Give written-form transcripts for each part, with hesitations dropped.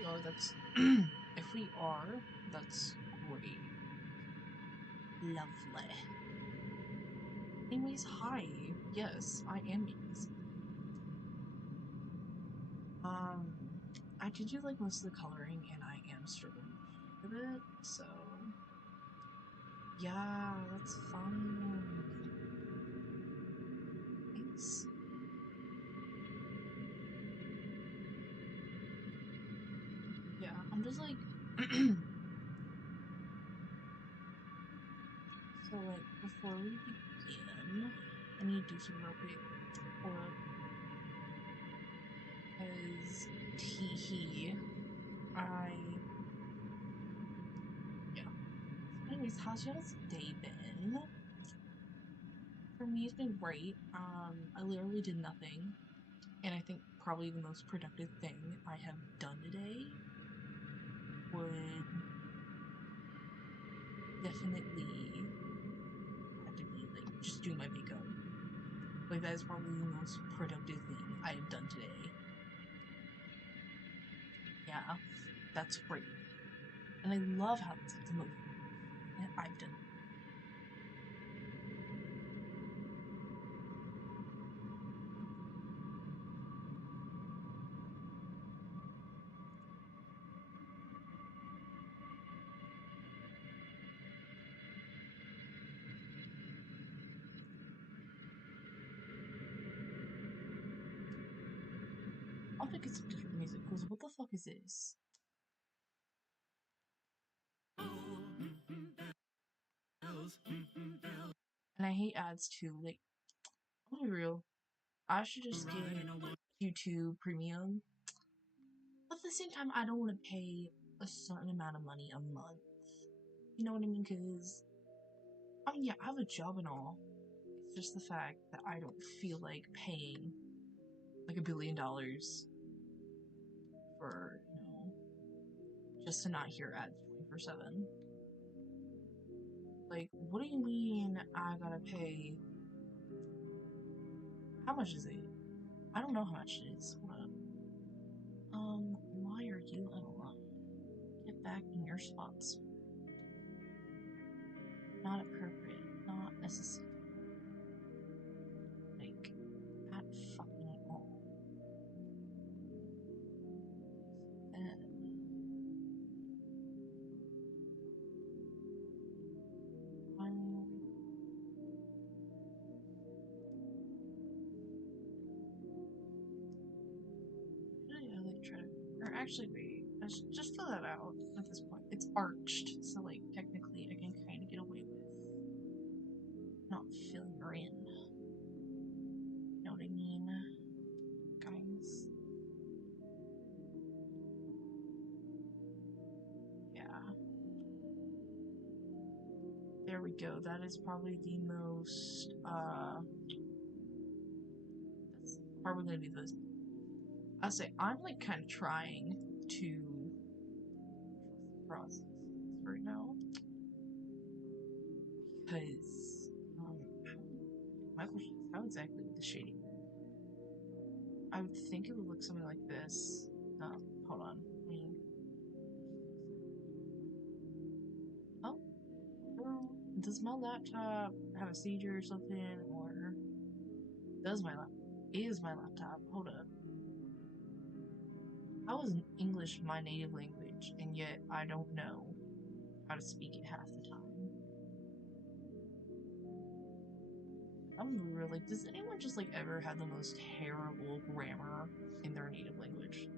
we are, that's if we are, that's great. Lovely. Anyways, hi. Yes, I am Mies. I did do like most of the coloring, and I am struggling a bit, so yeah, that's fine. Thanks. Yeah, I'm just like so like before we begin, I need to do some real quick. Hold up, because tee I yeah. Anyways, how's y'all's day been? For me, it's been great. I literally did nothing, and I think probably the most productive thing I have done today would definitely have to be like just doing my makeup. Like that is probably the most productive thing I have done today. Yeah, that's great, and I love how it's the most that I've done. I'll have to get some different music because what the fuck is this? And I hate ads too. Like, I'll be real. I should just get YouTube Premium. But at the same time, I don't want to pay a certain amount of money a month. You know what I mean? Because, I mean, yeah, I have a job and all. It's just the fact that I don't feel like paying like $1 billion for, just to not hear ads 24/7. Like, what do you mean I gotta pay? How much is it? I don't know how much it is. Hold up. Why are you online? Get back in your spots. Not appropriate. Not necessary. Like, at fucking all. Then, I'm really, I like try to, or actually wait, let's just fill that out at this point. It's arched, so like technically I can kind of get away with not filling her in. You know what I mean, guys? Yeah. There we go. That is probably the most, that's probably gonna be the, I'll say, I'm like kind of trying to trust the process right now. Because, my question is, how exactly would the shading work? I would think it would look something like this. Hold on. Oh, girl, does my laptop have a seizure or something? Or is my laptop? Hold up. How is English my native language, and yet I don't know how to speak it half the time? I'm really like, does anyone just like ever have the most terrible grammar in their native language?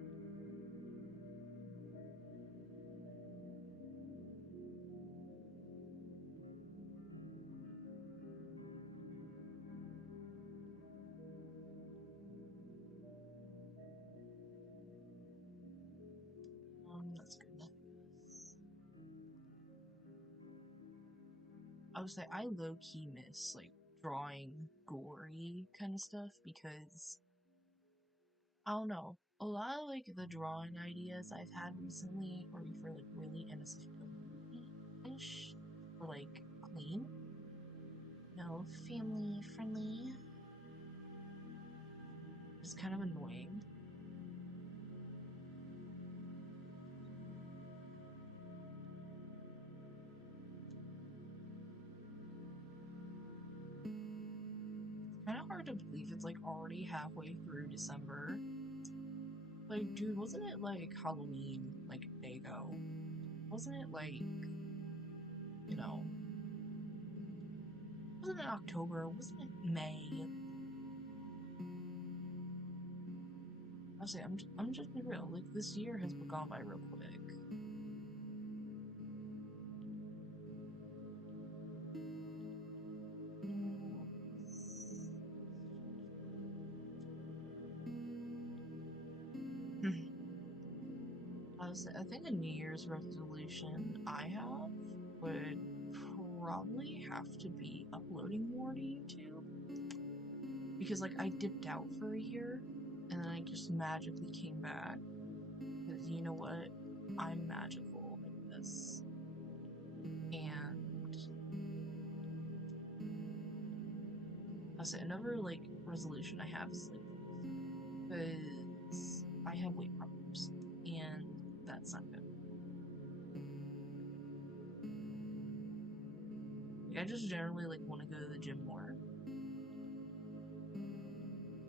That's good enough. I would say I low key miss like drawing gory kind of stuff because I don't know. A lot of like the drawing ideas I've had recently are for like really innocent-ish or like clean. No, family friendly. It's kind of annoying. already halfway through December. Like, dude, wasn't it like Halloween like a day ago? Wasn't it like, you know, wasn't it October? Wasn't it May? I say, I'm just being real. Like, this year has gone by real quick. I think a New Year's resolution I have would probably have to be uploading more to YouTube. Because, like, I dipped out for a year, and then I just magically came back. Because, you know what? I'm magical like this. And I say another, like, resolution I have is, like, because I have weight problems, and that's not good. Like, I just generally, like, want to go to the gym more.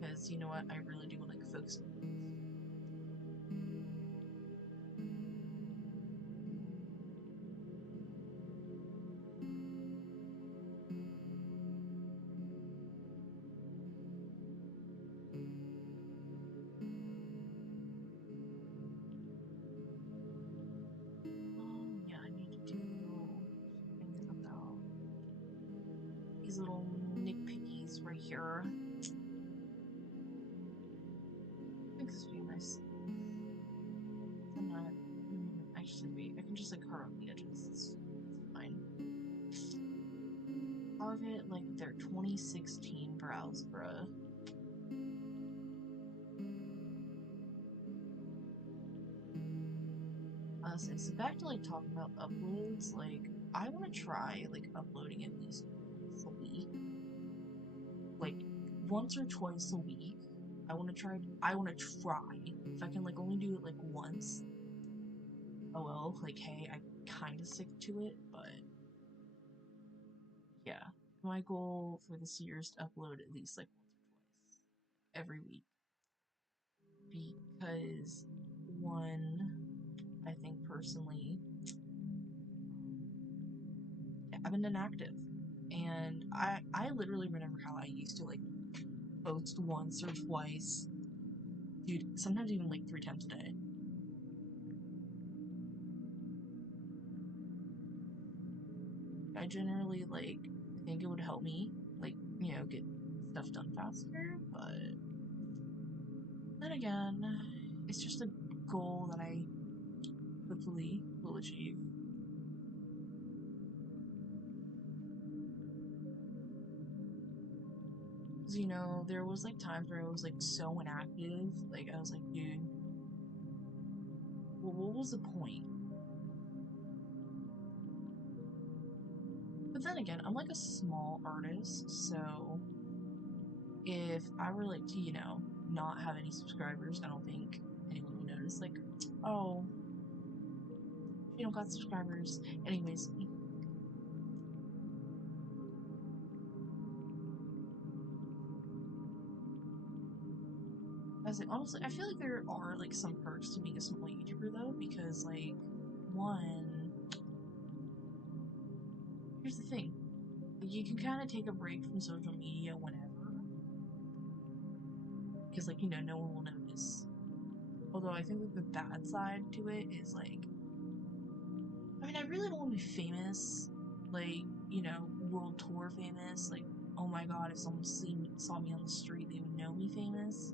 Because, you know what, I really do want to, like, focus on things. Yeah, I need to do something about these little nitpickies right here. I think this would be nice. I'm not. Actually, wait. I can just like carve the edges. It's fine. Carve it like their 2016 brows, bruh. Honestly, so back to like talking about uploads. Like, I want to try like uploading at least once a week. Like, once or twice a week. I want to try. I want to try. If I can like only do it like once, oh well. Like, hey, I kind of stick to it, but yeah. My goal for this year is to upload at least like once or twice every week. Because, one, I think personally, I've been inactive. And I literally remember how I used to like post once or twice, dude, sometimes even like 3 times a day. I generally like think it would help me, like, you know, get stuff done faster, but then again, it's just a goal that I hopefully will achieve. Because, you know, there was like times where I was like so inactive, like I was like, dude, well, what was the point? But then again, I'm like a small artist, so if I were like to, you know, not have any subscribers, I don't think anyone would notice. Like, oh, you don't got subscribers. Anyways, as it, honestly, I feel like there are like some perks to being a small YouTuber though, because like, one, here's the thing, you can kind of take a break from social media whenever, because like, you know, no one will notice. Although I think that the bad side to it is like, I mean, I really don't want to be famous, like, you know, world tour famous, like, oh my god, if someone saw me on the street, they would know me famous.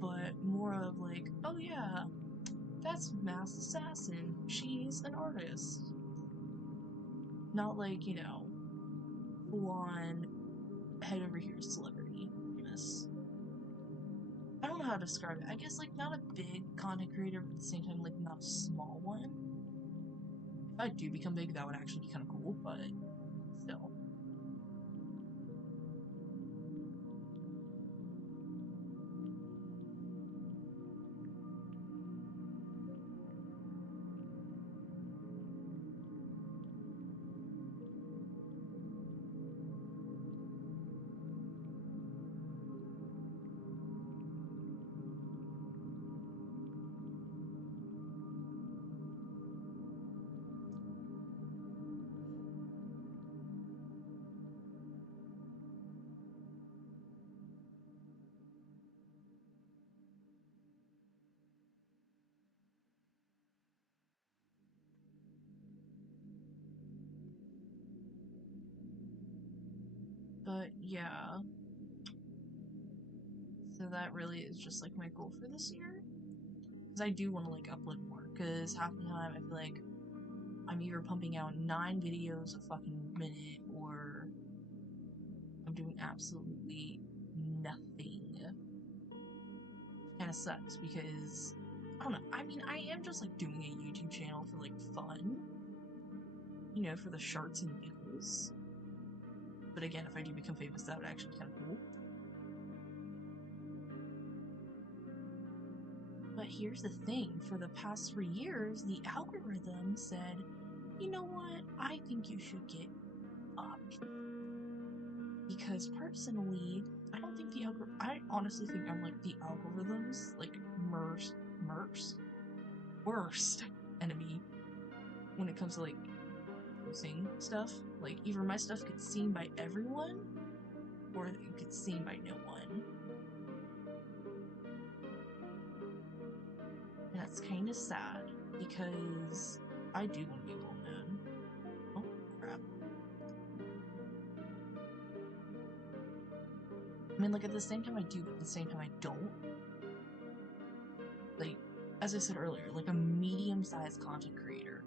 But more of like, oh yeah, that's Masked Assassin, she's an artist. Not like, you know, full on head over here celebrity famous. I don't know how to describe it. I guess like not a big content creator, but at the same time like not a small one. If I do become big, that would actually be kind of cool, but still. But yeah. So that really is just like my goal for this year. Because I do want to like upload more. Because half the time I feel like I'm either pumping out 9 videos a fucking minute or I'm doing absolutely nothing. Kind of sucks because I don't know. I mean, I am just like doing a YouTube channel for like fun, you know, for the sharts and giggles. But again, if I do become famous, that would actually be kind of cool. But here's the thing: for the past 3 years, the algorithm said, you know what? I think you should get fucked. Because personally, I don't think the I honestly think I'm like the algorithm's like worst enemy when it comes to like posting stuff. Like either my stuff gets seen by everyone or it gets seen by no one. And that's kind of sad because I do want to be well known. Oh crap. I mean, like at the same time I do, but at the same time I don't. Like, as I said earlier, like a medium-sized content creator.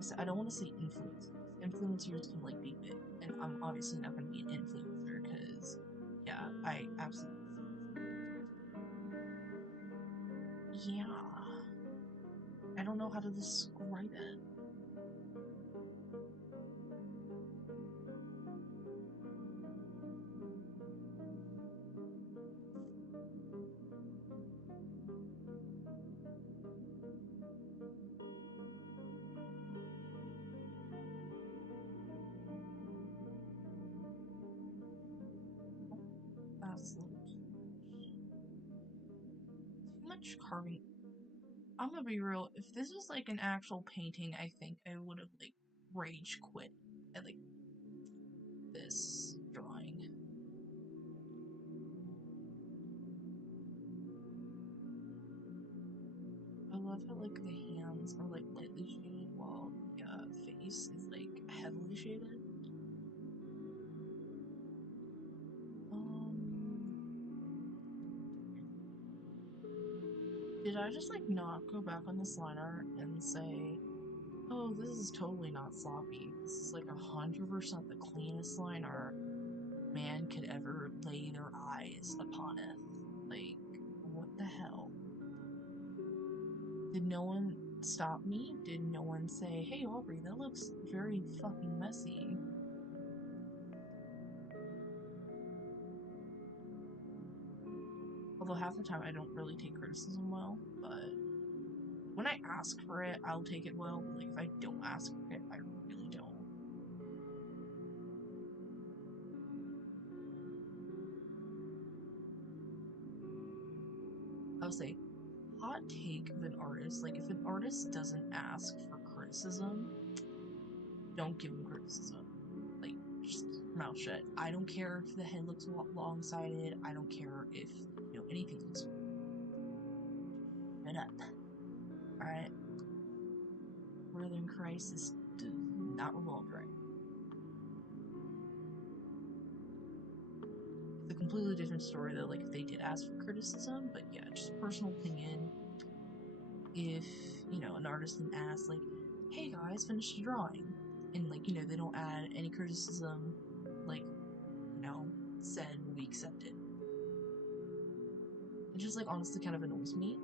So I don't want to say influencers. Influencers can like be big, and I'm obviously not going to be an influencer because, yeah, I absolutely. Yeah, I don't know how to describe it. Absolutely. Too much carving. I'm gonna be real. If this was like an actual painting, I think I would have like rage quit at like this drawing. I love how like the hands are like lightly shaded while the face is like heavily shaded. Did I just like not go back on this line art and say, oh, this is totally not sloppy. This is like 100% the cleanest line art man could ever lay their eyes uponeth. Like, what the hell? Did no one stop me? Did no one say, hey Aubrey, that looks very fucking messy? Although half the time I don't really take criticism well, but when I ask for it, I'll take it well, but like if I don't ask for it, I really don't. I'll say, hot take of an artist, like if an artist doesn't ask for criticism, don't give them criticism. Like, just mouth shut. I don't care if the head looks long-sided, I don't care if, you know, anything looks shut up. Alright? Northern Crisis does not revolve right. It's a completely different story though, like if they did ask for criticism, but yeah, just personal opinion. If, you know, an artist then asks, like, hey guys, finish the drawing, and like, you know, they don't add any criticism, like, you know, said will be accepted. It just like honestly kind of annoys me.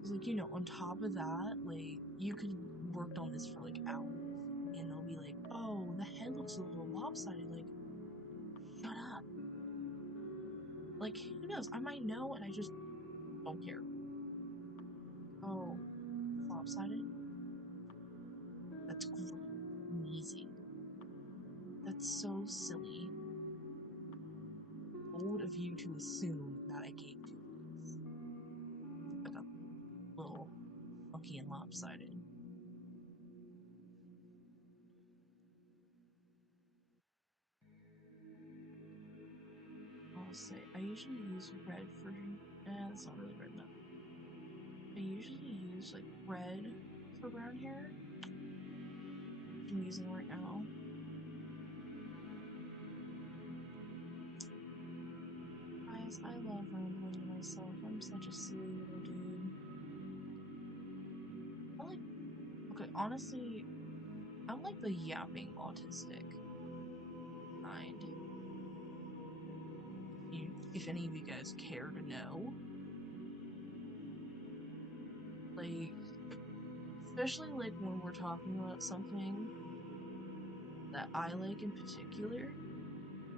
Cause like, you know, on top of that, like, you could worked on this for like hours, and they'll be like, oh, the head looks a little lopsided, like, shut up. Like, who knows? I might know and I just don't care. Oh, lopsided? That's crazy. That's so silly. Bold of you to assume that I gave two things. Like a little funky and lopsided. I'll say, I usually use red for, that's not really red enough. I usually use like red for brown hair, which I'm using right now. Guys, I love rambling to myself. I'm such a silly little dude. Okay, honestly, I'm like the yapping autistic kind. If any of you guys care to know. Like, especially like when we're talking about something that I like in particular,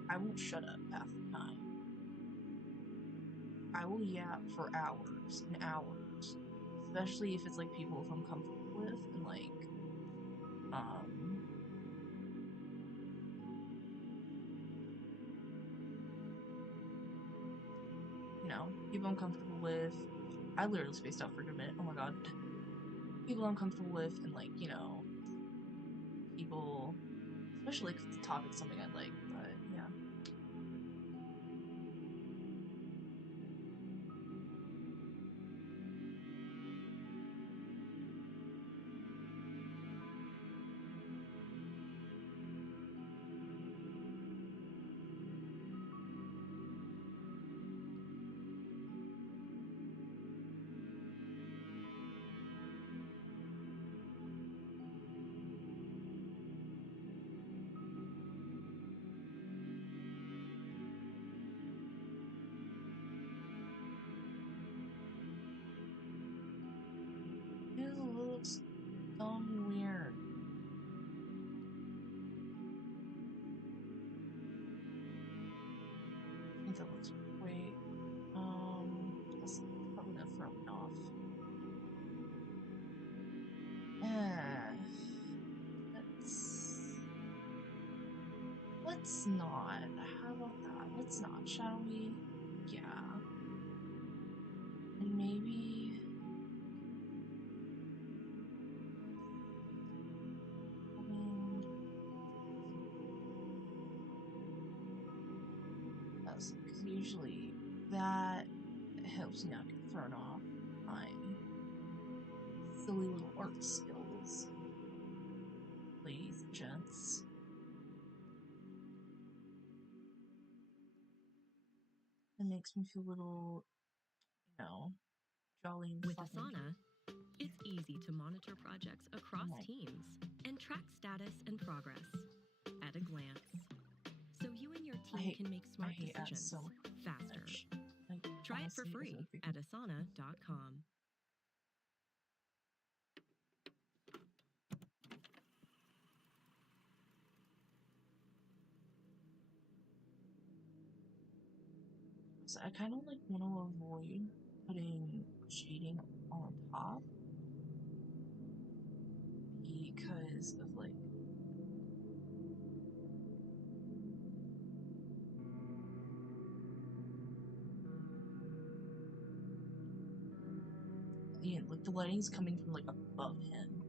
I won't shut up half the time. I will yap for hours and hours, especially if it's like people I'm comfortable with and like, you know, people I'm comfortable with. I literally spaced out for a good minute. Oh my god. People I'm comfortable with and like, you know, people, especially if the topic's something I like, but yeah. Ew, it looks dumb weird. I think that looks great. That's probably gonna throw me off. Let's not. How about that? Let's not, shall we? Yeah. And maybe... because usually that helps me not get thrown off my silly little art skills. Please, gents. It makes me feel a little, you know, jolly and With fun. Asana, it's easy to monitor projects across teams and track status and progress at a glance. So you and your team can make smart decisions faster. Try it for free at asana.com. So I kind of like want to avoid putting shading on top because of like like the lighting's coming from like above him,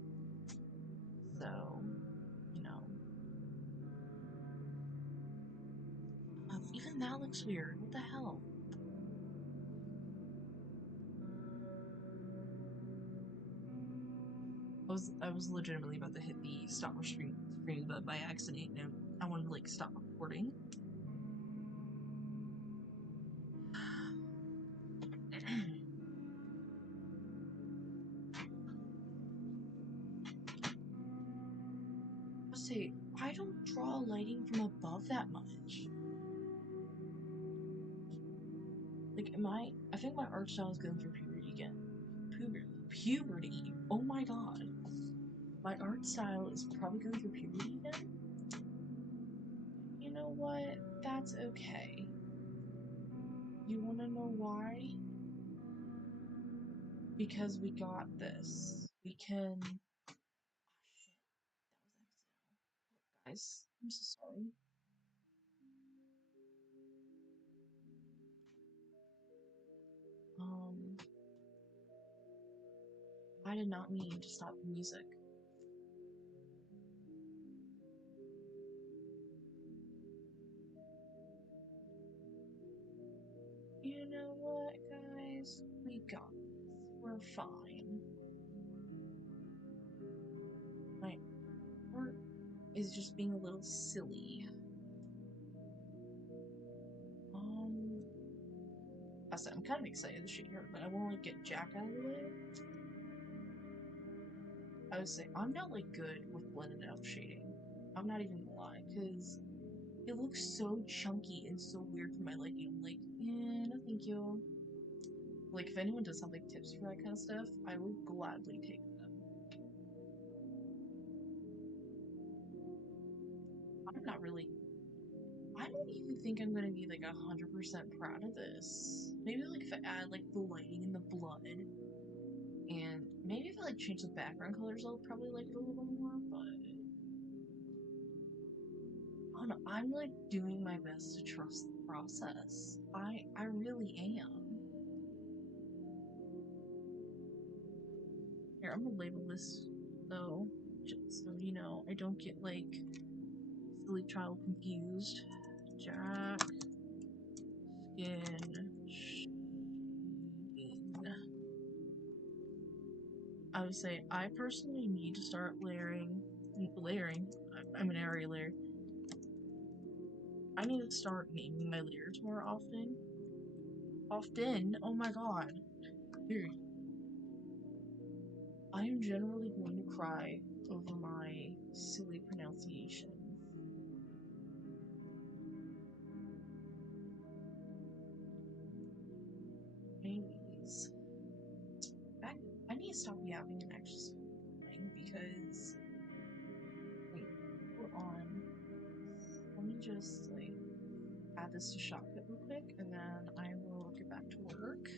so you know. Even that looks weird. What the hell? I was legitimately about to hit the stop screen button by accident. And I wanted to like stop recording. I'll say I don't draw lighting from above that much. Like I think my art style is going through puberty again. Puberty. Oh my god. My art style is probably going through puberty again. You know what? That's okay. You wanna know why? Because we got this. We can... Oh, shit. That was accidental. Guys, I'm so sorry. I did not mean to stop the music. You know what, guys? We got this. We're fine. is just being a little silly. I'm kind of excited to shade her, but I won't like get Jack out of the way. I would say I'm not like good with blended out shading. I'm not even gonna lie, because it looks so chunky and so weird for my liking. I'm like, no thank you. Like, if anyone does have like tips for that kind of stuff, I will gladly take them. I'm not really. I don't even think I'm gonna be like 100% proud of this. Maybe like if I add like the lighting and the blood, and maybe if I like change the background colors, I'll probably like it a little more. But I don't know. I'm like doing my best to trust the process. I really am. Here, I'm gonna label this though, just so you know I don't get like silly child confused. Jack skin shading. I would say I personally need to start layering. I'm an area layer. I need to start naming my layers more often. Oh my god. Dude. I am generally going to cry over my silly pronunciation. Anyways. I need to stop yapping and actually start playing because. Wait, hold on. Let me just, like, add this to Shopkit real quick, and then I will get back to work.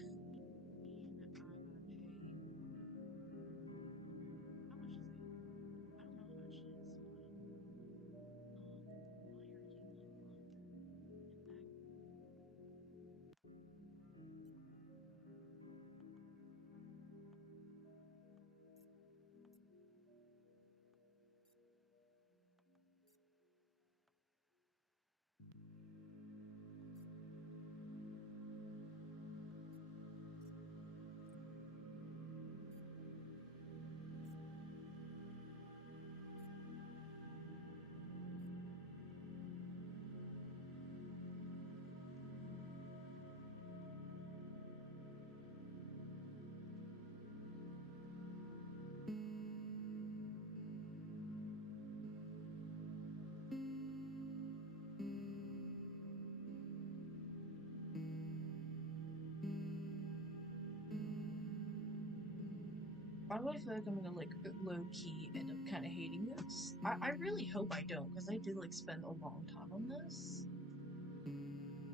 Why do I feel like I'm gonna like low-key end up kind of hating this? I really hope I don't, because I did like spend a long time on this.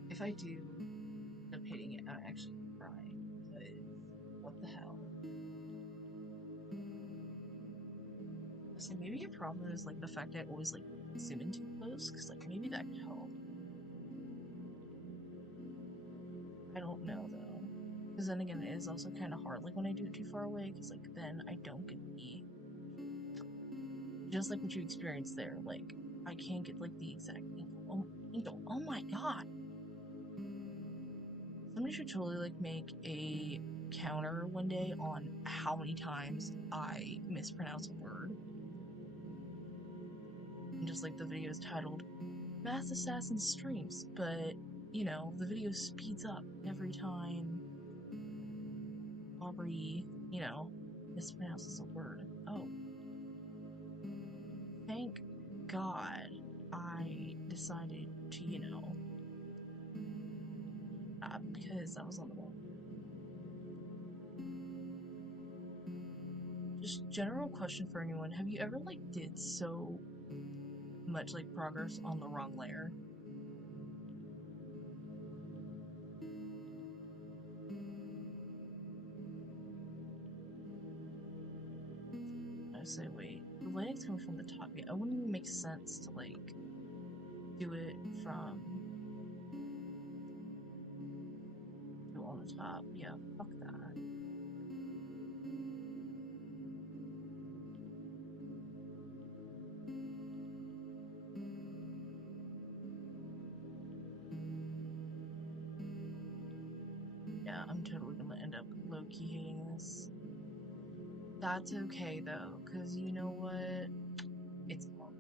If I do end up hating it, I'm actually crying, because what the hell? So maybe your problem is like the fact that I always like zoom in too close, because like maybe that could help. I don't know though. Because then again, it is also kind of hard like when I do it too far away, because like then I don't get the. Just like what you experienced there, like I can't get like the exact angle. Oh my god! Somebody should totally like make a counter one day on how many times I mispronounce a word. And just like the video is titled Mass Assassin Streams, but you know, the video speeds up every time Aubrey, you know, mispronounces a word. Oh. Thank God I decided to, you know, because I was on the wall. Just general question for anyone. Have you ever like did so much like progress on the wrong layer? I say wait, the lighting's coming from the top. Yeah, it wouldn't even make sense to like do it from on the top. Yeah, fuck that. Yeah, I'm totally gonna end up low-key hating this. That's okay though, cause you know what? It's art.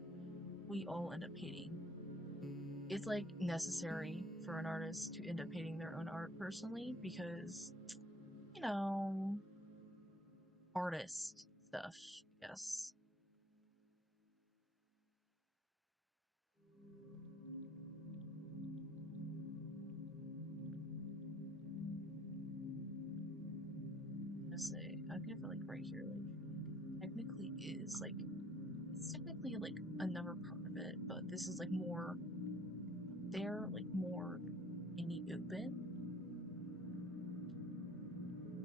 we all end up hating. It's like necessary for an artist to end up hating their own art personally because, you know, artist stuff, yes. Say, I'll give it like right here, like technically is like it's technically like another part of it, but this is like more there, like more in the open.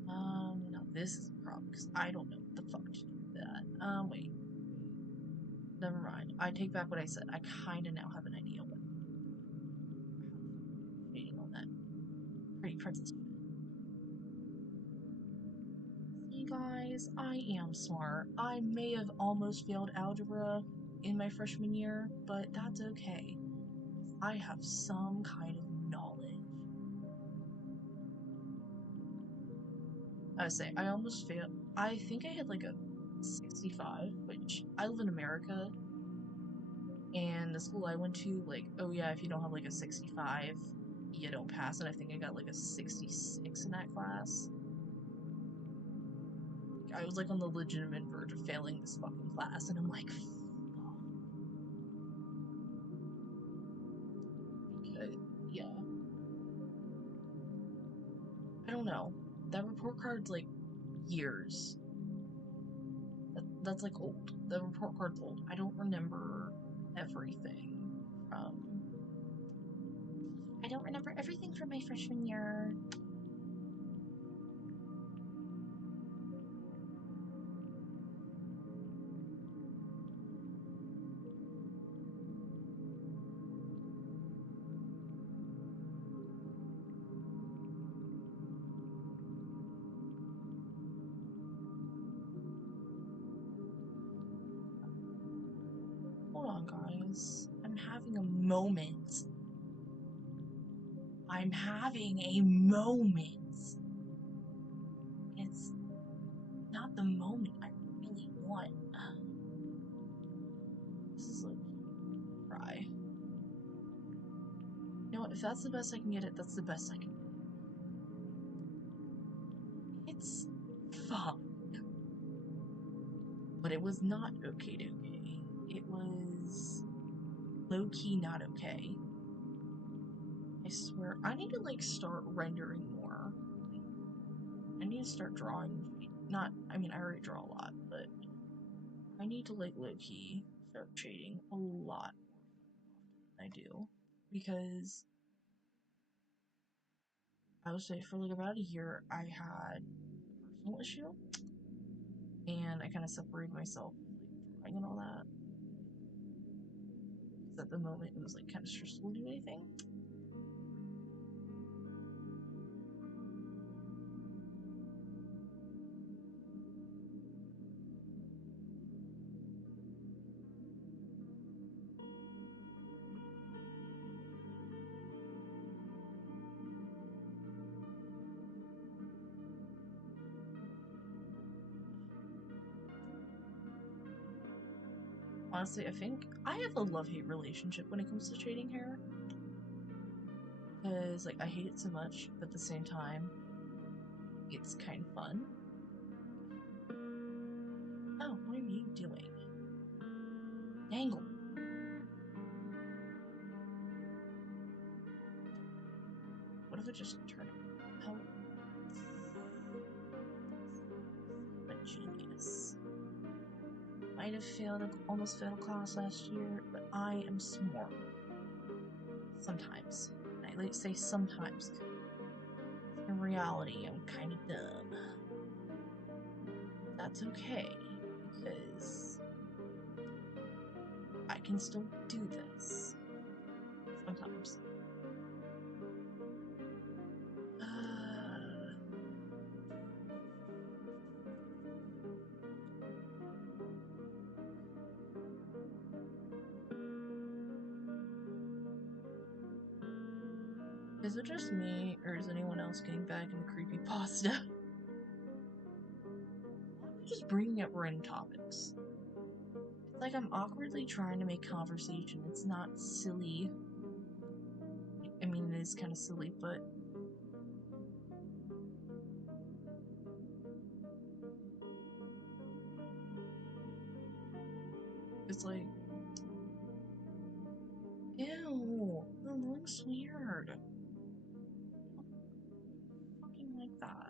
No, this is a problem because I don't know what the fuck to do with that. Wait. Never mind. I take back what I said. I kinda now have an idea what shading on that pretty princess. See guys, I am smart. I may have almost failed algebra in my freshman year, but that's okay. I have some kind of knowledge. I say, I almost failed. I think I had like a 65, which I live in America, and the school I went to, like, oh yeah, if you don't have like a 65, you don't pass, and I think I got like a 66 in that class. I was like on the legitimate verge of failing this fucking class, and I'm like, yeah. I don't know. That report card's like years. That's like old. The report card's old. I don't remember everything from. I don't remember everything from my freshman year. Hold on, guys. I'm having a moment. I'm having a moment. It's not the moment I really want. This is like cry. You know what? If that's the best I can get it, that's the best I can get it. It's fun. But it was not okay. It was low-key not okay. I swear, I need to like start rendering more. I need to start drawing. Not, I mean, I already draw a lot, but I need to like low-key start shading a lot more than I do. Because I would say for like about a year, I had a personal issue. And I kind of separated myself from like, drawing and all that. Because at the moment, it was like kind of stressful to do anything. Honestly, I think I have a love-hate relationship when it comes to shading hair. Because, like, I hate it so much, but at the same time, it's kind of fun. Oh, what are you doing? Dangle. What if I just turn it? How? I'm a genius. Might have failed, almost failed a class last year, but I am smart. Sometimes. And I say sometimes. In reality, I'm kind of dumb. That's okay, because I can still do this. Sometimes. Is it just me, or is anyone else getting back into creepypasta? Why am I just bringing up random topics? Like, I'm awkwardly trying to make conversation. It's not silly. I mean, it is kind of silly, but it's like, ew, that looks weird. I don't fucking like that.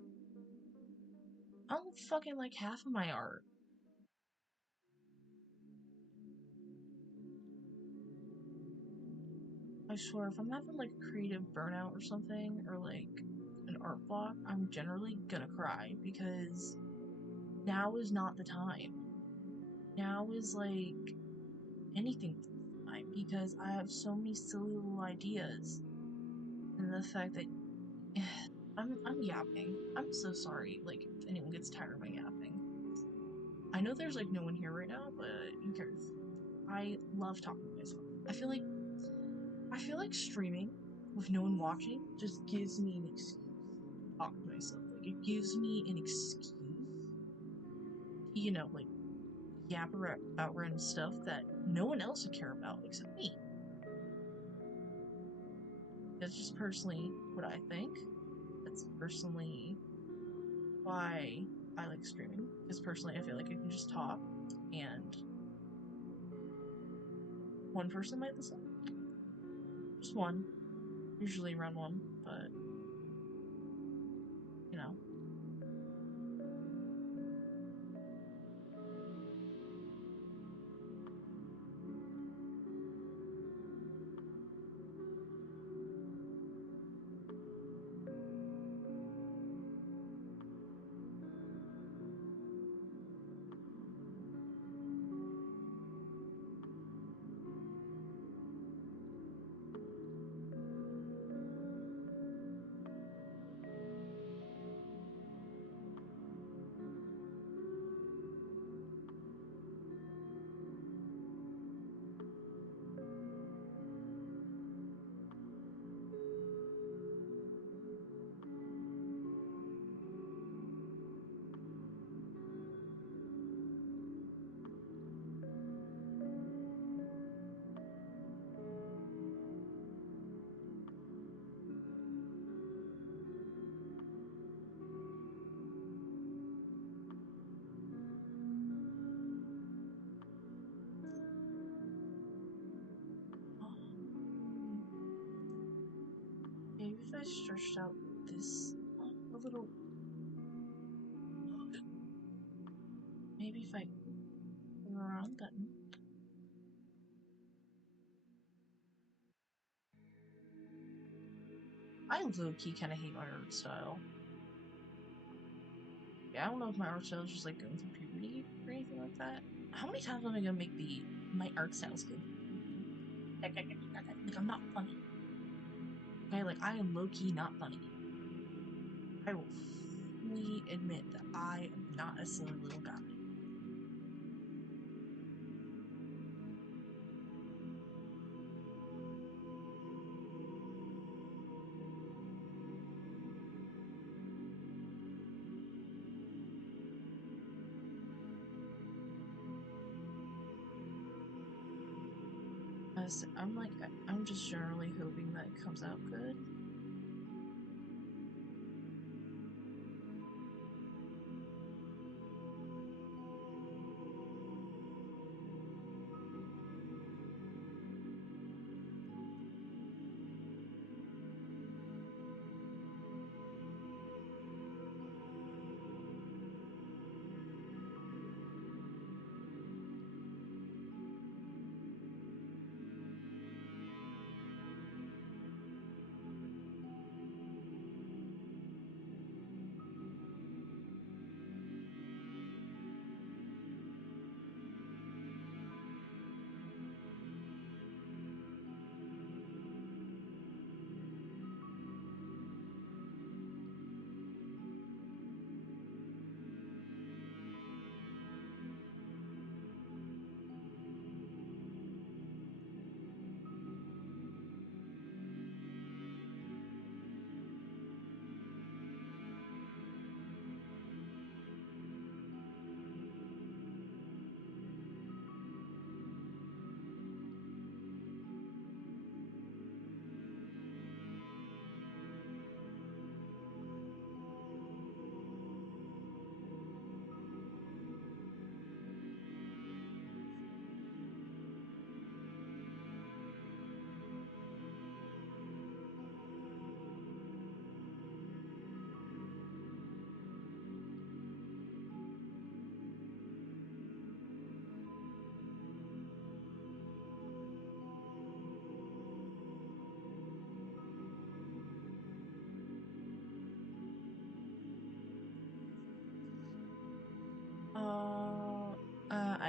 I don't fucking like half of my art. I swear, if I'm having like a creative burnout or something, or like an art block, I'm generally gonna cry because now is not the time. Now is like anything time because I have so many silly little ideas, and the fact that I'm yapping. I'm so sorry. Like if anyone gets tired of my yapping. I know there's like no one here right now, but who cares? I love talking to myself. I feel like streaming with no one watching just gives me an excuse to talk to myself. Like it gives me an excuse to, like yap about random stuff that no one else would care about except me. That's just personally what I think. That's personally why I like streaming. Because personally, I feel like I can just talk and one person might listen. Just one. Usually around one, but you know. Maybe if I stretched out this a little. Maybe if I wrong button. I low-key kind of hate my art style. Yeah, I don't know if my art style is just like going through puberty or anything like that. How many times am I gonna make my art styles go through puberty? Like I'm not funny. Okay, like I am low-key not funny. I will fully admit that I am not a silly little guy. I'm just generally hoping that it comes out good.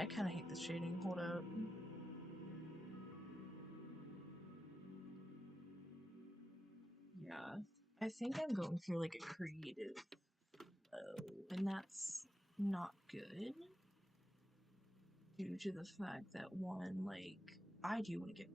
I kind of hate the shading. Hold up. Yeah, I think I'm going through like a creative low, and that's not good due to the fact that one, like, I do want to get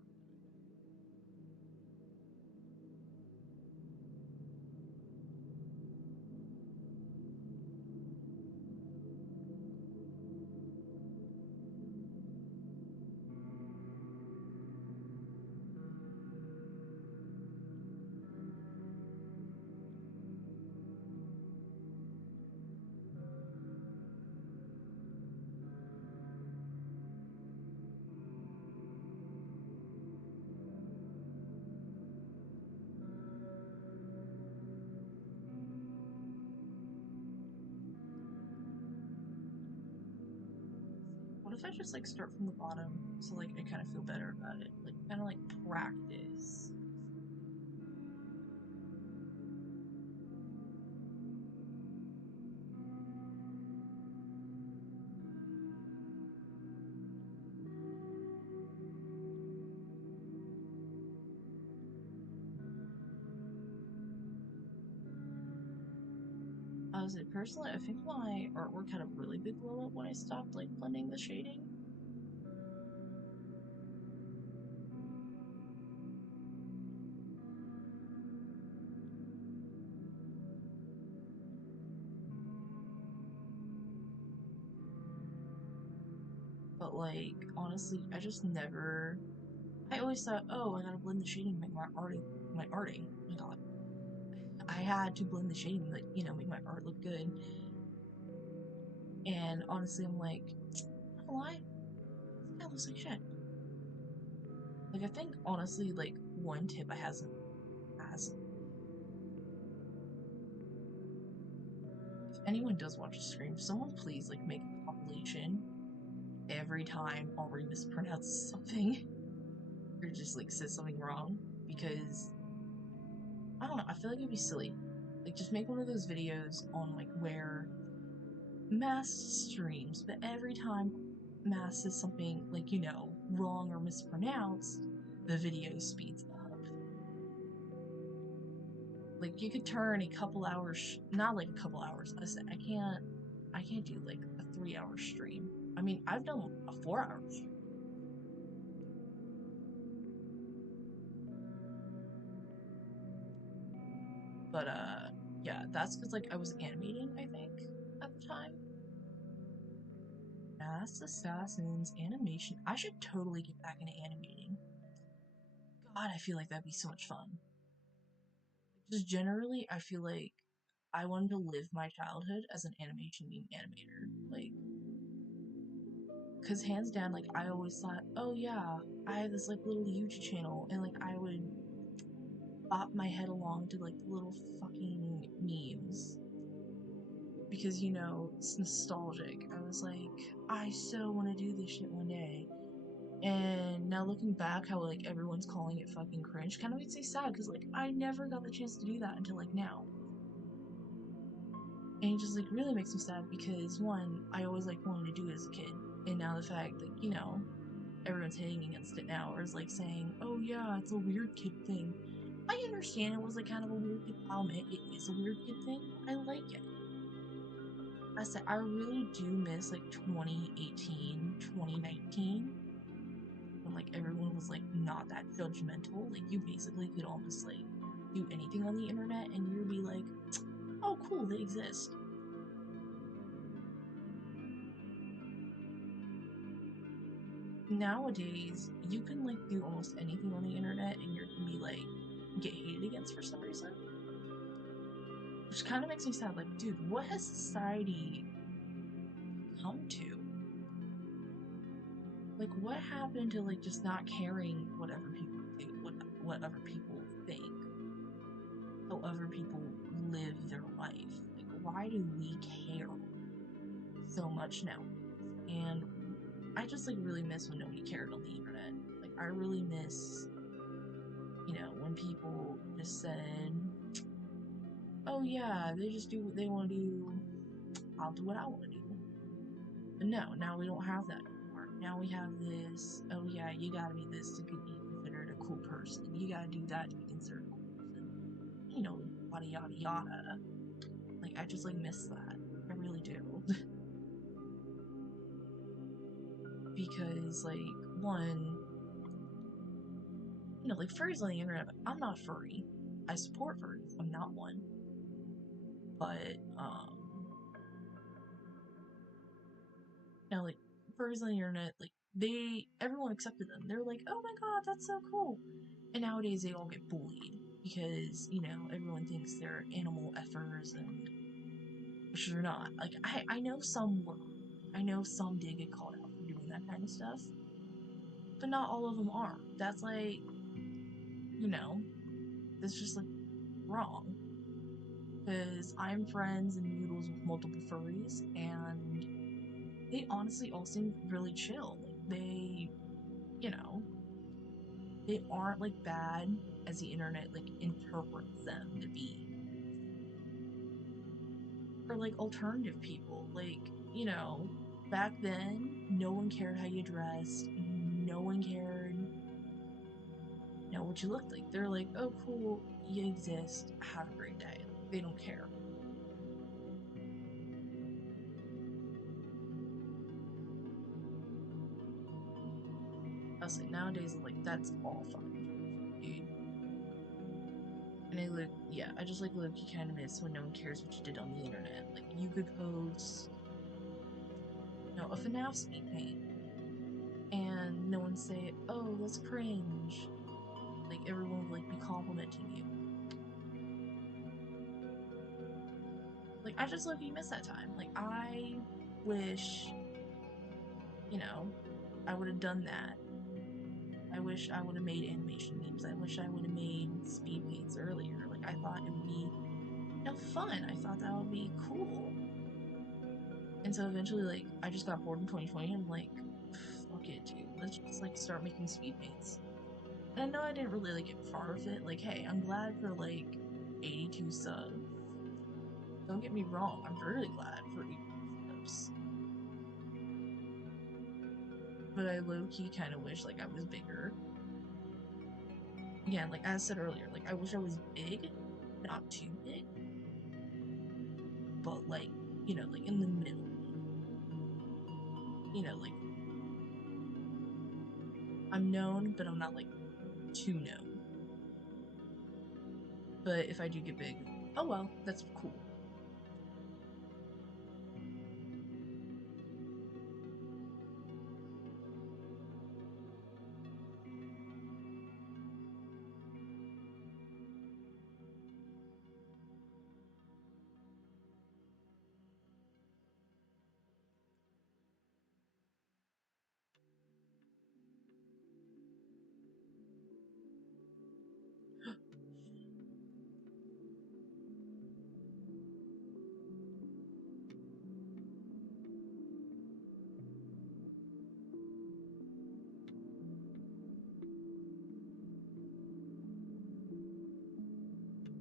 What if I just like start from the bottom so like I kind of feel better about it, like kind of like practice. I was like, personally, I think my artwork had a really big glow up when I stopped like blending the shading. But like, honestly, I just never. I always thought, oh, I gotta blend the shading to make my arting. Oh my god, I had to blend the shading, like, you know, make my art look good. And honestly, I'm like, I'm not gonna lie, this guy looks like shit. Like, I think honestly, like, one tip I hasn't has. If anyone does watch a stream, someone please like make a compilation every time Aubrey mispronounces something or just like says something wrong, because I don't know, I feel like it'd be silly. Like, just make one of those videos on like where Mass streams, but every time Mass says something like, you know, wrong or mispronounced, the video speeds up. Like, you could turn a couple hours, not like a couple hours. Listen, I can't do like a 3-hour stream. I mean, I've done a 4-hour stream. But yeah, that's because like I was animating, I think, at the time. Mass Assassins animation. I should totally get back into animating. God, I feel like that'd be so much fun. Just generally, I feel like I wanted to live my childhood as an animation meme animator. Like, because hands down, like, I always thought, oh yeah, I have this like little YouTube channel, and like I would bop my head along to like little fucking memes because, you know, it's nostalgic. I was like, I so want to do this shit one day. And now looking back, how like everyone's calling it fucking cringe kind of makes me sad because like I never got the chance to do that until like now. And it just like really makes me sad because one, I always like wanted to do it as a kid. And now the fact that, you know, everyone's hating against it now or is like saying, oh yeah, it's a weird kid thing. I understand it was like kind of a weird kid. I'll admit it is a weird kid thing. I like it. I said I really do miss like 2018, 2019 when like everyone was like not that judgmental. Like you basically could almost like do anything on the internet and you would be like, oh cool, they exist. Nowadays, you can like do almost anything on the internet and you're gonna be like get hated against for some reason. Which kind of makes me sad, like, dude, what has society come to? Like, what happened to like just not caring whatever people think, what other people think, how other people live their life? Like, why do we care so much now? And I just like really miss when nobody cared on the internet. Like, I really miss, you know, when people just said, oh yeah, they just do what they want to do, I'll do what I want to do. But no, now we don't have that. Now we have this, oh yeah, you gotta be this to be considered a cool person. You gotta do that to be considered a cool person. You know, yada yada yada. Like, I just, like, miss that. I really do. Because, like, one, you know, like, furries on the internet, I'm not furry. I support furries. I'm not one. But, you know, like, furries on the internet, like, everyone accepted them. They're like, oh my god, that's so cool. And nowadays they all get bullied because, you know, everyone thinks they're animal effers, and which they're not. Like, I know some were. I know some did get called out for doing that kind of stuff. But not all of them are. That's like, you know, that's just like wrong. Because I'm friends and noodles with multiple furries, and they honestly all seem really chill. Like, they, you know, they aren't like bad as the internet like interprets them to be. Or like alternative people. Like, you know, back then, no one cared how you dressed, no one cared, you know, what you looked like. They're like, oh cool, you exist, have a great day. They don't care. I was like, nowadays, like, that's all fucking dude. And I look, yeah, I just like low-key kind of miss when no one cares what you did on the internet. Like, you could post, you know, a FNAF speed paint, and no one say, oh, that's cringe. Like, everyone would, like, be complimenting you. Like, I just low-key miss that time. Like, I wish, you know, I would have done that. I wish I would have made animation memes. I wish I would have made speed paints earlier. Like, I thought it would be, you know, fun. I thought that would be cool. And so eventually, like, I just got bored in 2020 and I'm like, fuck it, dude. Let's just, like, start making speed paints. And I know I didn't really, like, get far with it. Like, hey, I'm glad for, like, 82 subs. Don't get me wrong, I'm really glad for 82 subs. But I low-key kind of wish, like, I was bigger. Again, like, as I said earlier, like, I wish I was big, not too big, but, like, you know, like, in the middle. You know, like, I'm known, but I'm not, like, too known. But if I do get big, oh well, that's cool.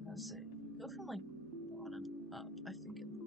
I'll say, go from, like, bottom up, I think it better.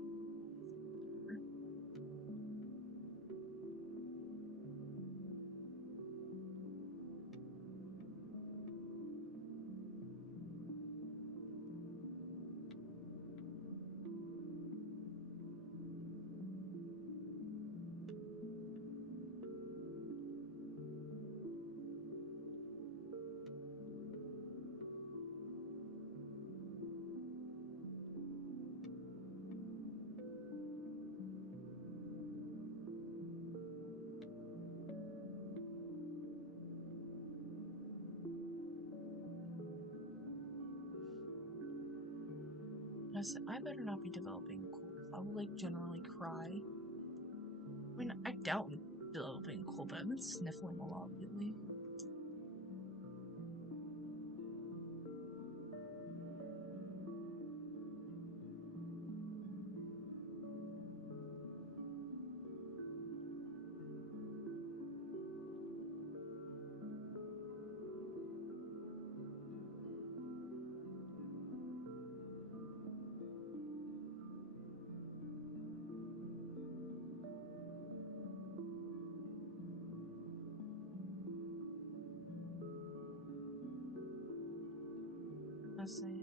I said, I better not be developing a cold. I will, like, generally cry. I mean, I doubt I'm developing a cold, but I've been sniffling a lot lately. Let's see.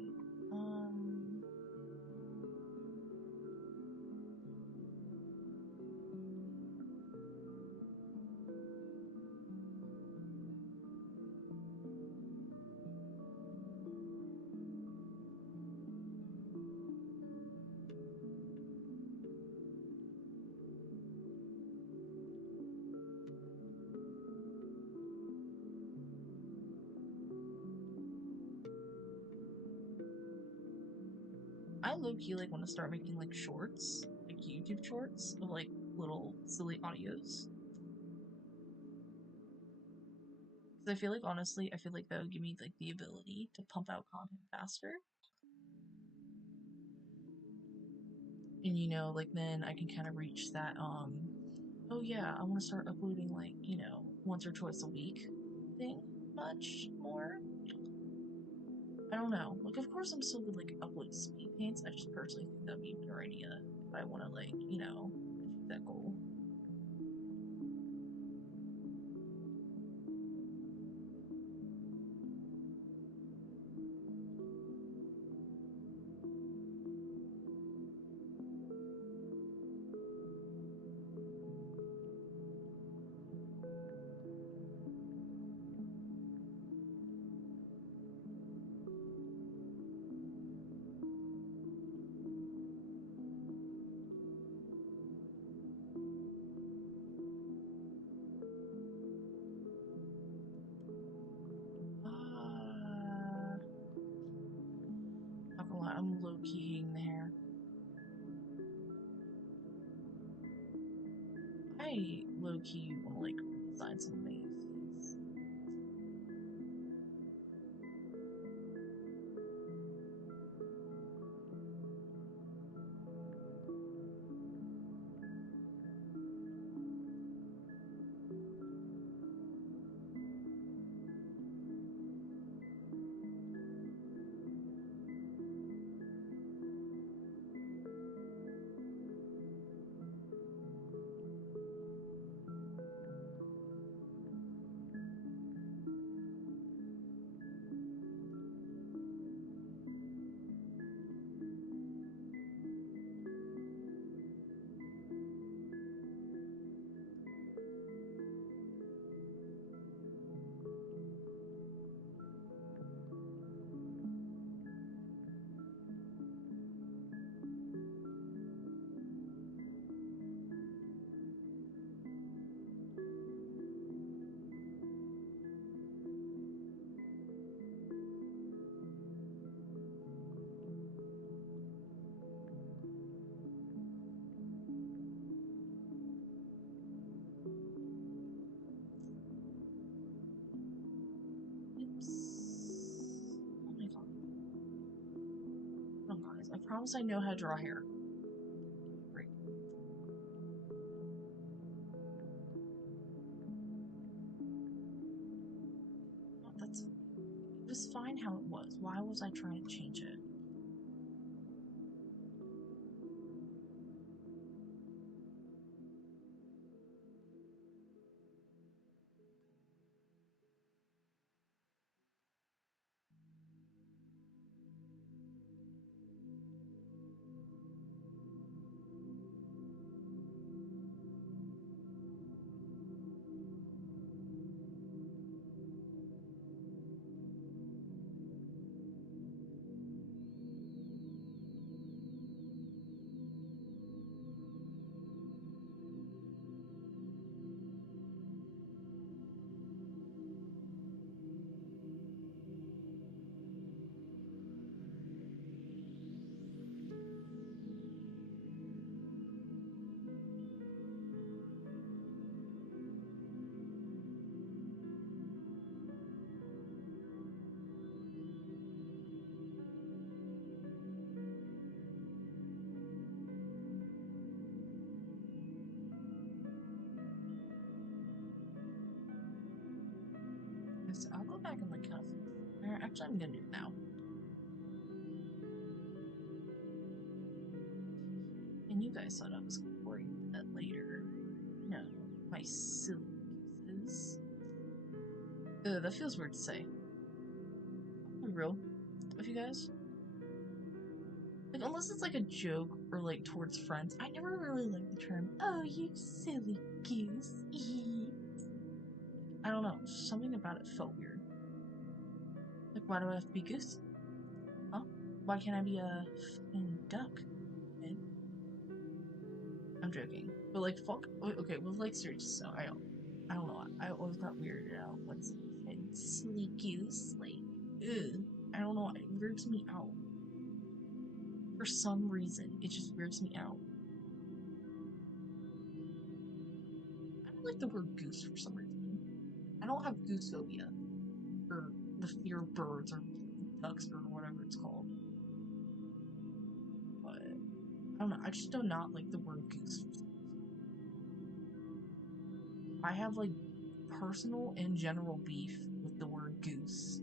I low-key like want to start making like shorts, like YouTube shorts of like little silly audios. Because I feel like honestly, I feel like that would give me like the ability to pump out content faster. And you know, like then I can kind of reach that oh yeah, I want to start uploading like, you know, once or twice a week thing much more. I don't know. Like, of course, I'm still good, like, upload speed paints. I just personally think that'd be a better idea if I want to, like, you know, achieve that goal. Not gonna lie, I'm low-key hating the hair. I low-key want to, like, redesign some of my faces. Oops. Oh my god. Oh guys, I promise I know how to draw hair. Great. Oh, it was fine how it was. Why was I trying to change it? So I'll go back and like kind of. Actually, I'm gonna do it now. And you guys thought I was gonna worry about that later. No, my silly gooses. Ugh, that feels weird to say. I'll be real. with you guys. Like, unless it's like a joke or like towards friends, I never really liked the term, "Oh, you silly goose." I don't know, something about it felt weird. Like, why do I have to be goose? Huh? Why can't I be a fucking duck? I'm joking. But like, fuck. Okay, well, like, seriously, so I don't know. I always got weirded out when someone said silly goose. Like, ugh. I don't know. It weirds me out. For some reason, it just weirds me out. I don't like the word goose for some reason. I don't have goose phobia. Or the fear of birds or ducks or whatever it's called. But, I don't know. I just do not like the word goose. I have, like, personal and general beef with the word goose.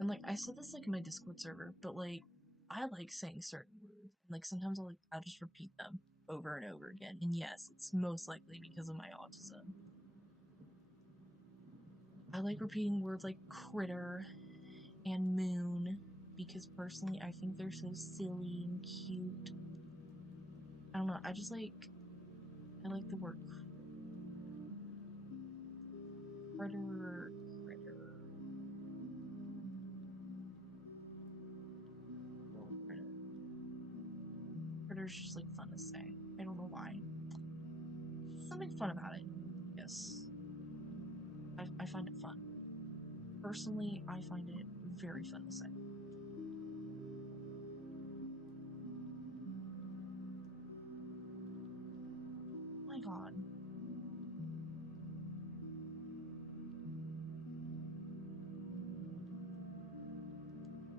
And, like, I said this, like, in my Discord server, but, like, I like saying certain words. And, like, sometimes I'll just repeat them over and over again. And yes, it's most likely because of my autism. I like repeating words like critter and moon because personally I think they're so silly and cute. I don't know, I like the word critter. Critter's just like fun to say. I don't know why. Something fun about it. Yes. I find it fun. Personally, I find it very fun to say. Oh my god.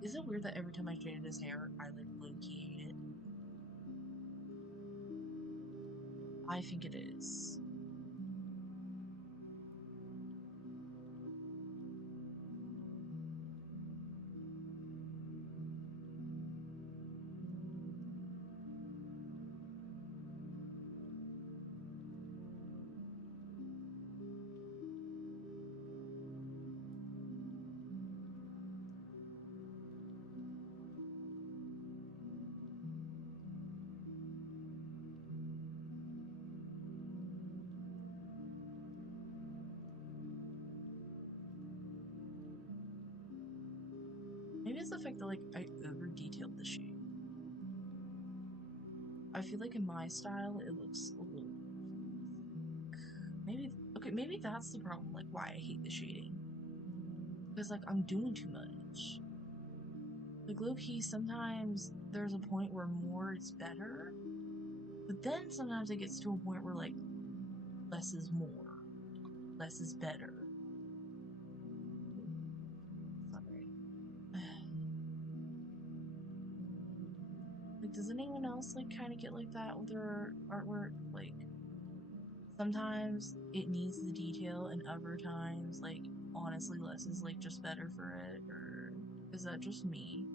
Is it weird that every time I shaded his hair, I like low-key hate it? I think it is. Maybe it's the fact that, like, I over-detailed the shade. I feel like in my style, it looks a little... maybe that's the problem, like, why I hate the shading. Because, like, I'm doing too much. Like, low-key, sometimes there's a point where more is better, but then sometimes it gets to a point where, like, less is more. Less is better. Sorry. Like, does anyone else, like, kind of get like that with their artwork? Like, sometimes it needs the detail, and other times, like, honestly, less is, like, just better for it, or is that just me?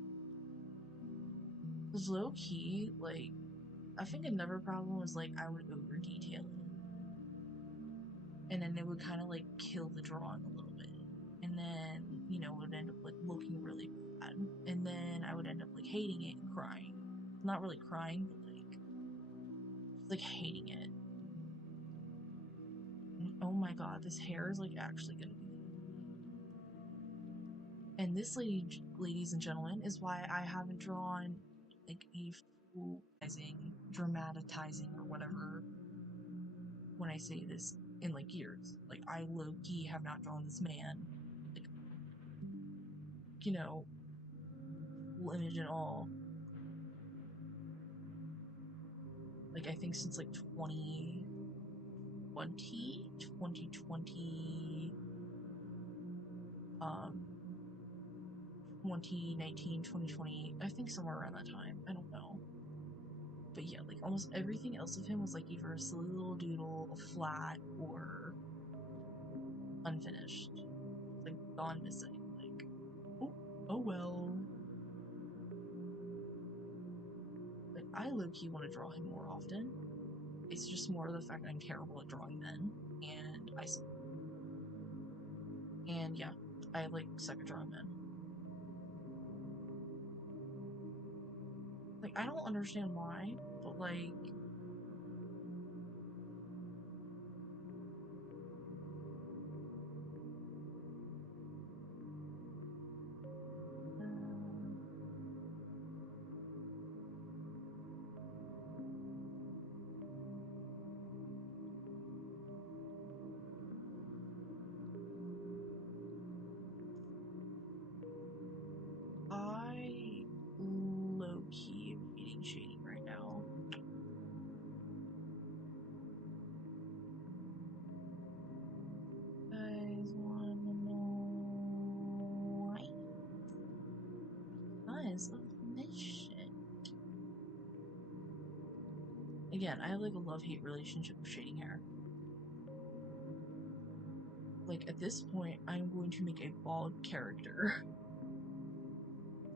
Because low-key, like, I think another problem was, like, I would over-detail it. And then it would kind of, like, kill the drawing a little bit. And then, you know, it would end up, like, looking really bad. And then I would end up, like, hating it and crying. Not really crying, but, like, just, like, hating it. And, oh my god, this hair is, like, actually gonna be... And this, ladies and gentlemen, is why I haven't drawn, like, a full dramatizing, or whatever, when I say this, in, like, years. Like, I low-key have not drawn this man, like, you know, full image and all. Like, I think since, like, 2020, 2019, 2020, I think somewhere around that time. I don't know. But yeah, like, almost everything else of him was, like, either a silly little doodle, a flat, or unfinished. Like, gone missing. Like, oh well. Like, I low-key want to draw him more often. It's just more of the fact I'm terrible at drawing men, and I suck. And yeah, I like suck at drawing men. Like, I don't understand why, but like... I low-key am hating shading right now. Guys wanna know why? Because of this shit. Again, I have like a love-hate relationship with shading hair. Like, at this point, I'm going to make a bald character.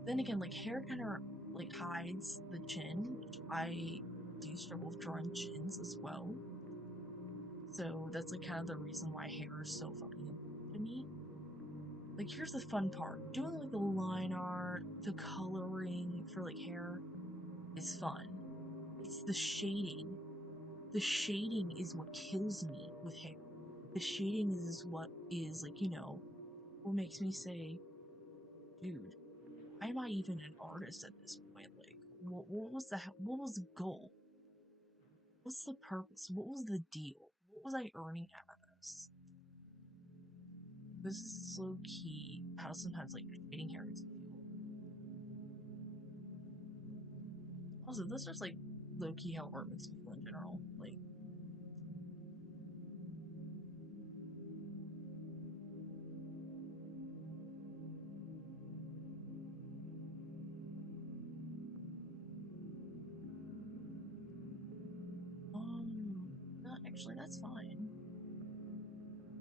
Then again, like, hair kind of like hides the chin. I do struggle with drawing chins as well. So that's like kind of the reason why hair is so fucking important to me. Like, here's the fun part. Doing like the line art, the coloring for like hair is fun. It's the shading. The shading is what kills me with hair. The shading is what is like, you know, what makes me say, dude, why am I even an artist at this point? Like, what was the goal? What's the purpose? What was the deal? What was I earning out of this? This is so key how sometimes like shading hair makes me feel. Also, this is like low key how art makes me feel in general. Like, no, actually, that's fine.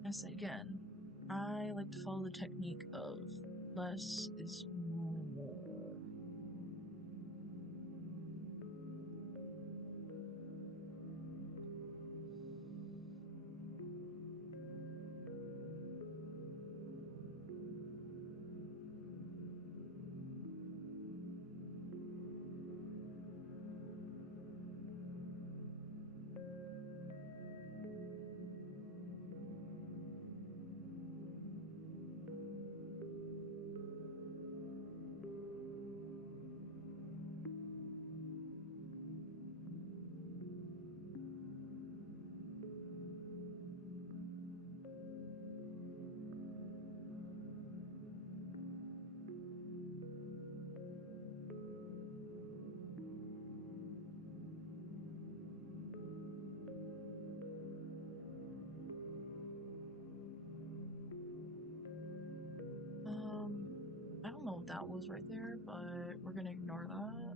I say again, I like to follow the technique of less is more. I don't know what that was right there, but we're gonna ignore that.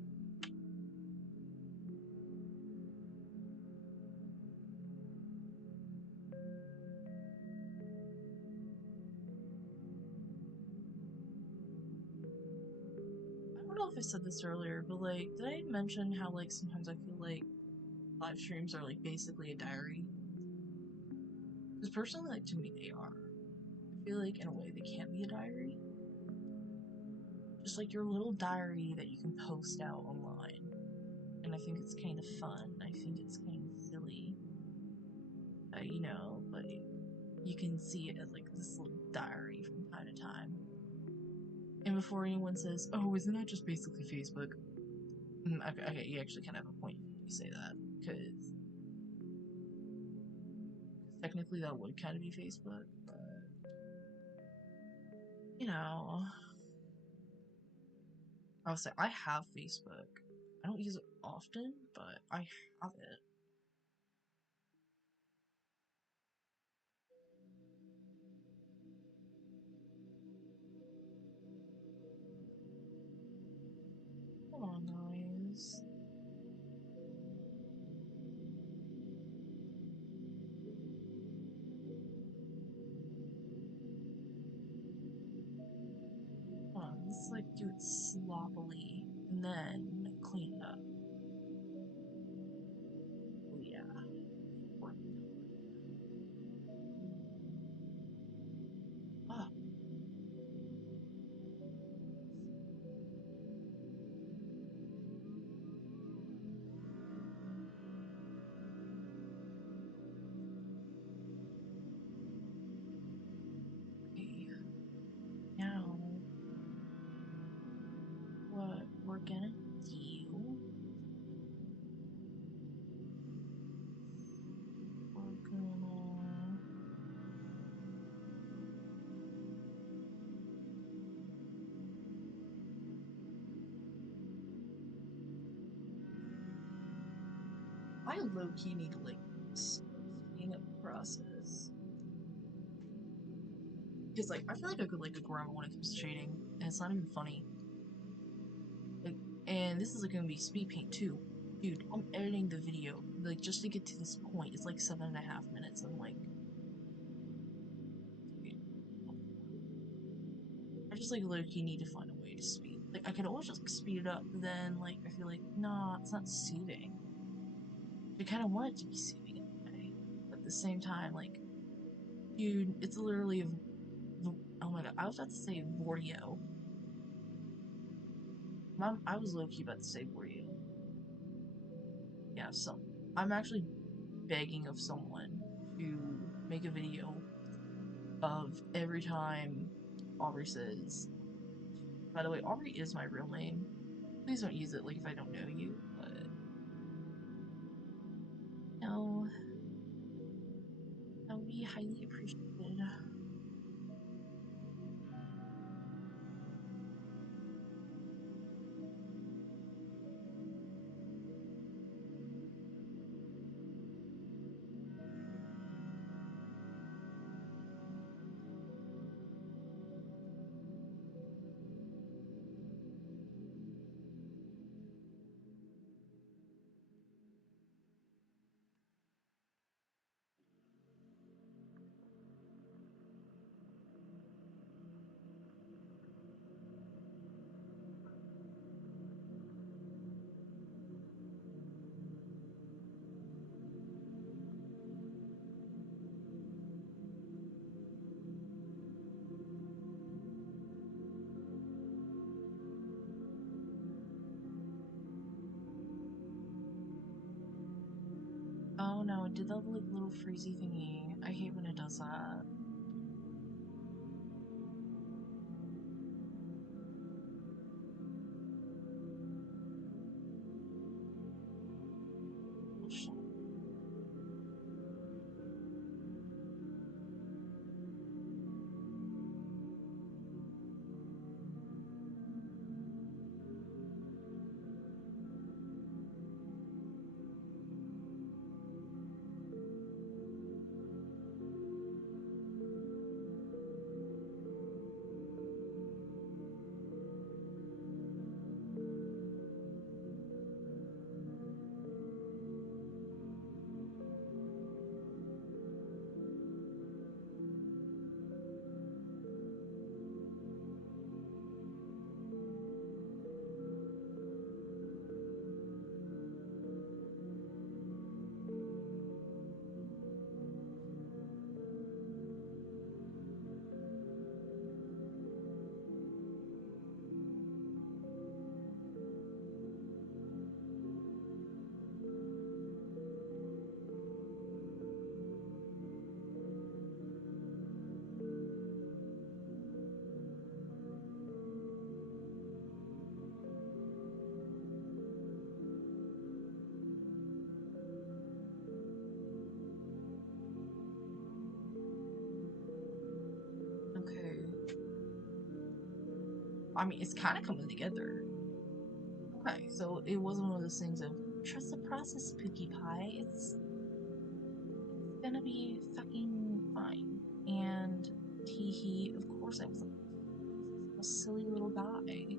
I don't know if I said this earlier, but like, did I mention how like sometimes I feel like live streams are like basically a diary? Because personally, like to me, they are. I feel like in a way they can be a diary. Just like your little diary that you can post out online. And I think it's kind of fun. I think it's kind of silly. You know, like, you can see it as like this little diary from time to time. And before anyone says, oh, isn't that just basically Facebook? Okay, you actually kind of have a point if you say that. Because technically that would kind of be Facebook, but, you know, I'll say I have Facebook. I don't use it often, but I have it. Come on, guys. Come on, let's like do it sloppily and then clean it up. Oh yeah. Important time. Ah. gonna do... We're gonna... I low-key need to, like, speeding up the process. Because, like, I feel like I could, like, a grandma when it comes to shading, and it's not even funny. Like, and this is, like, gonna be speed paint, too. Dude, I'm editing the video, like, just to get to this point, it's, like, 7.5 minutes, I'm like... Dude, I just, like, low-key need to find a way to speed. Like, I could always just speed it up, but then, like, I feel like, nah, it's not soothing. I kind of want it to be soothing in a way, but at the same time, like, dude, it's literally oh my god, I was about to say Vordio. I was low-key about to say Vordio. Yeah, so, I'm actually begging of someone to make a video of every time Aubrey says, by the way, Aubrey is my real name. Please don't use it, like, if I don't know you, but, no, that would be highly appreciated. Oh no, it did that, like, little freezy thingy. I hate when it does that. Oh, shit. Okay. I mean, it's kind of coming together. Okay, so it wasn't one of those things of trust the process, Pookie Pie. It's gonna be fucking fine. And he, of course, I was a silly little guy.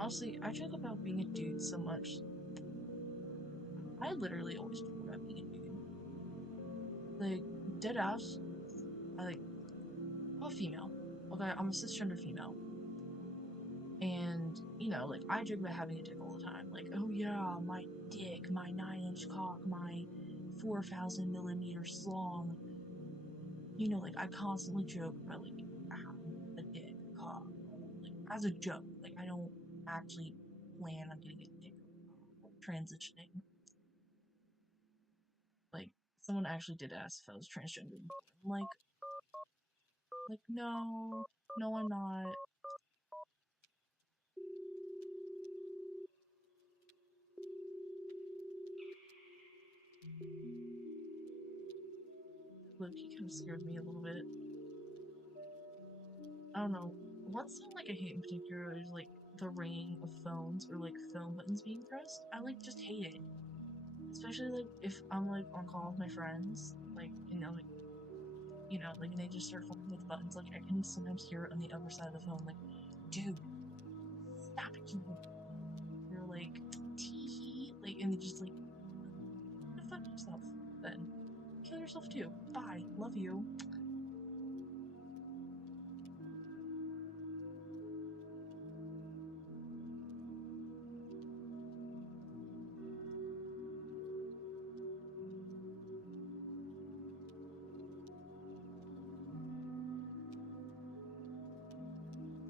Honestly, I joke about being a dude so much. I literally always joke about being a dude. Like, dead ass, I'm a female. Okay, I'm a cisgender female. And, you know, like, I joke about having a dick all the time. Like, oh yeah, my dick, my 9-inch cock, my 4,000 millimeters long. You know, like, I constantly joke about, like, having a dick, a cock. Like, as a joke. Like, I don't actually plan on getting a dick or transitioning. Like, someone actually did ask if I was transgender before. I'm like, no, I'm not. Loki kind of scared me a little bit. I don't know. One song like I hate in particular is like the ringing of phones or like phone buttons being pressed. I like just hate it. Especially like if I'm like on call with my friends, like and I'm like like and they just start fucking with buttons, like I can sometimes hear it on the other side of the phone, like, dude, stop it, you. They're like tee hee, like and they just like go fuck yourself then. Kill yourself too. Bye. Love you.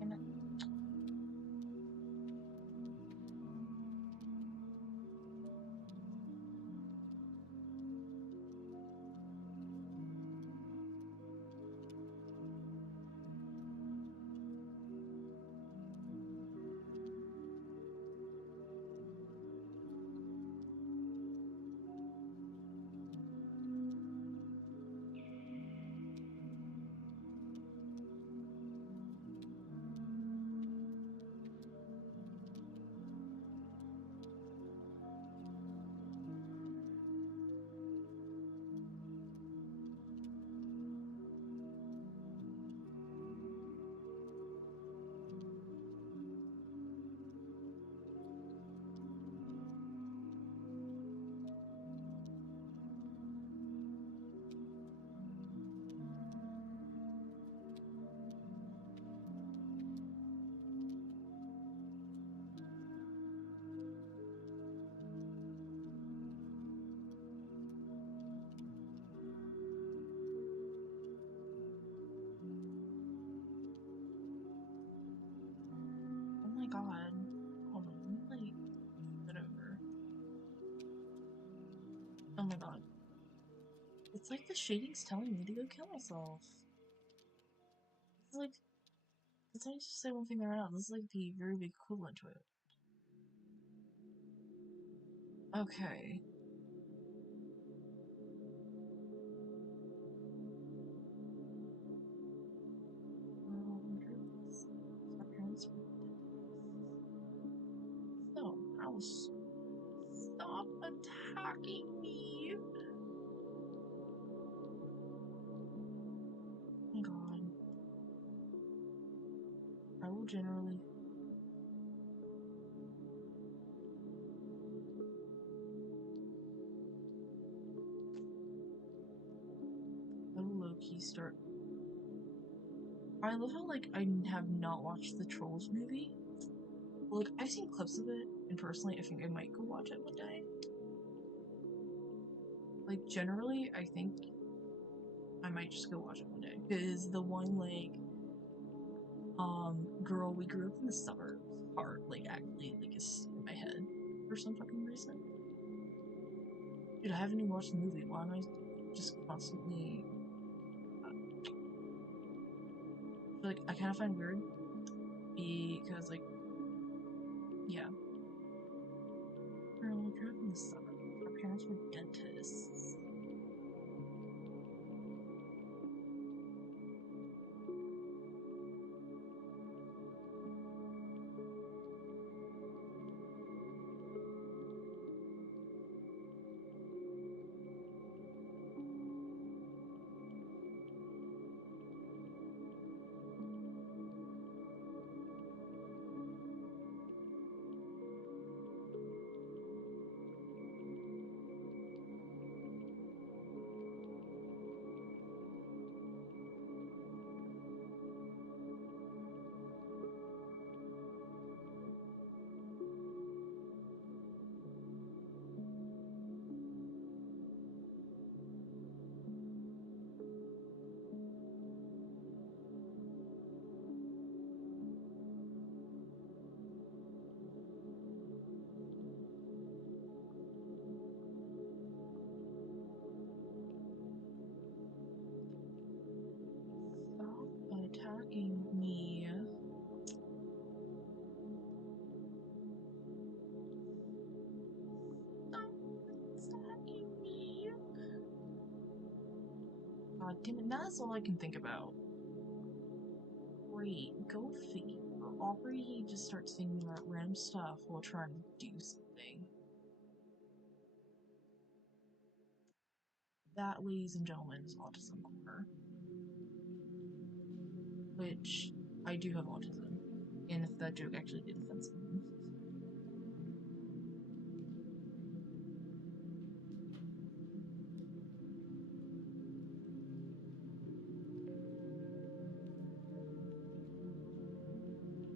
And oh my god. Hold on, let me like flip it over. Oh my god. It's like the shading's telling me to go kill myself. This is like, it's not just say one thing right now. This is like the very big equivalent to it. Okay. My parents were so gross. Stop attacking me. Oh my god. I will generally. I will low-key start. I love how, like, I have not watched the Trolls movie. Like, I've seen clips of it, and personally, I think I might go watch it one day. Like, generally, I think I might just go watch it one day. Because the one, like, girl, we grew up in the suburbs part, like, actually, like, is in my head for some fucking reason. Dude, I haven't even watched the movie. Why am I just constantly. Like, I kind of find weird because, like, yeah. Girl, we grew up in the suburbs. Our parents were dentists. Stop attacking me. Stop attacking me. God damn it, that's all I can think about. Great, go figure. Aubrey just starts thinking about random stuff while trying to do something. That, ladies and gentlemen, is autism core. Which, I do have autism. And if that joke actually did offend someone.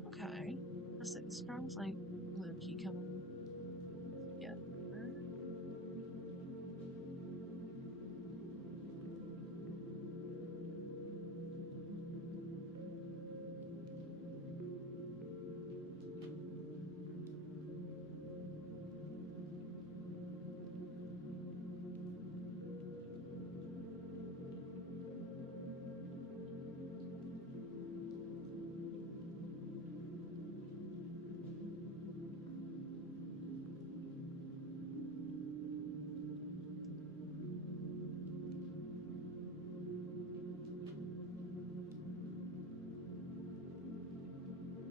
Okay. This sounds like low-key coming together.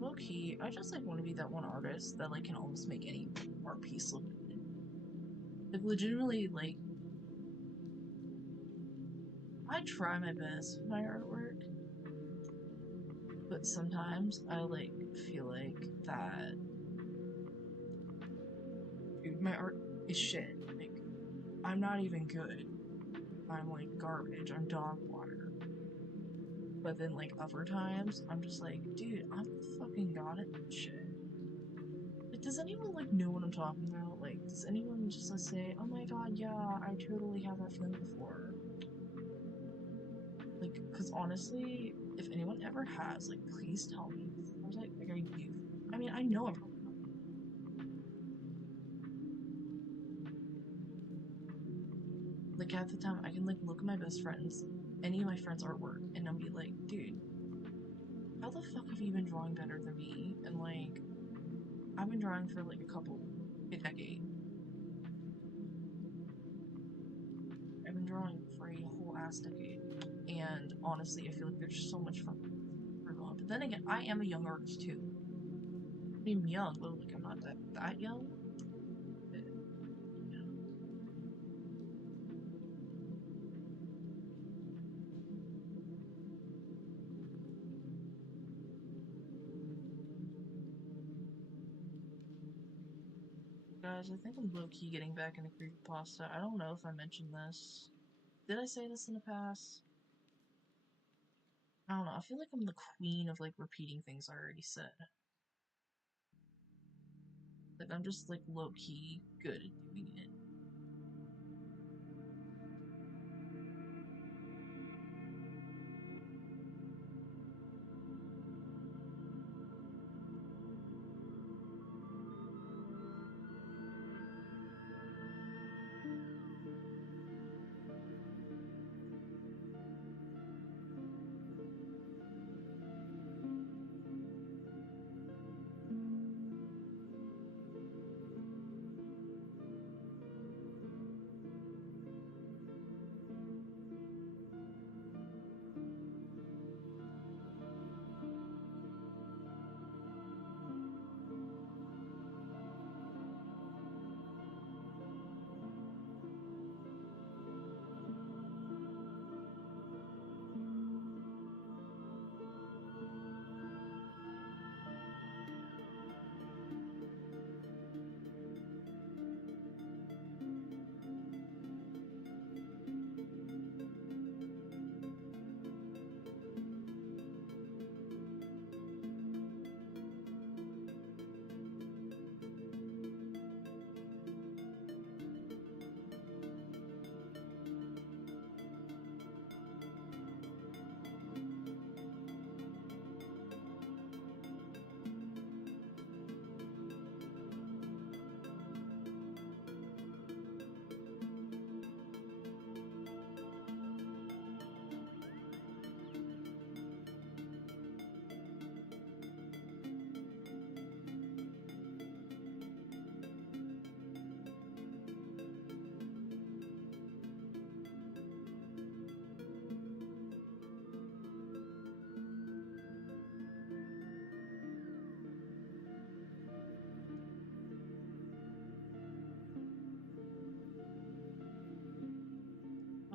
Low-key, I just like want to be that one artist that like can almost make any art piece look good. Like legitimately, like I try my best with my artwork, but sometimes I like feel like that dude, my art is shit. Like I'm not even good. I'm like garbage. I'm dog water. But then like other times I'm just like, dude, I'm fucking god at this shit. Like, does anyone like know what I'm talking about? Like, does anyone just like, say, "Oh my god, yeah, I totally have that feeling before"? Like, because honestly, if anyone ever has, like, please tell me. I was like I do. I mean, I know I'm probably not. Like, at the time, I can, like, look at my best friends, any of my friends' artwork, and I'll be like, dude, how the fuck have you been drawing better than me? And, like, I've been drawing for, like, a decade. I've been drawing for a whole ass decade. And, honestly, I feel like there's so much fucking room on. But then again, I am a young artist, too. I mean, young, but, like, I'm not that young. Guys, I think I'm low-key getting back into Creepypasta. I don't know if I mentioned this. Did I say this in the past? I don't know. I feel like I'm the queen of, like, repeating things I already said. Like, I'm just, like, low-key good at doing it.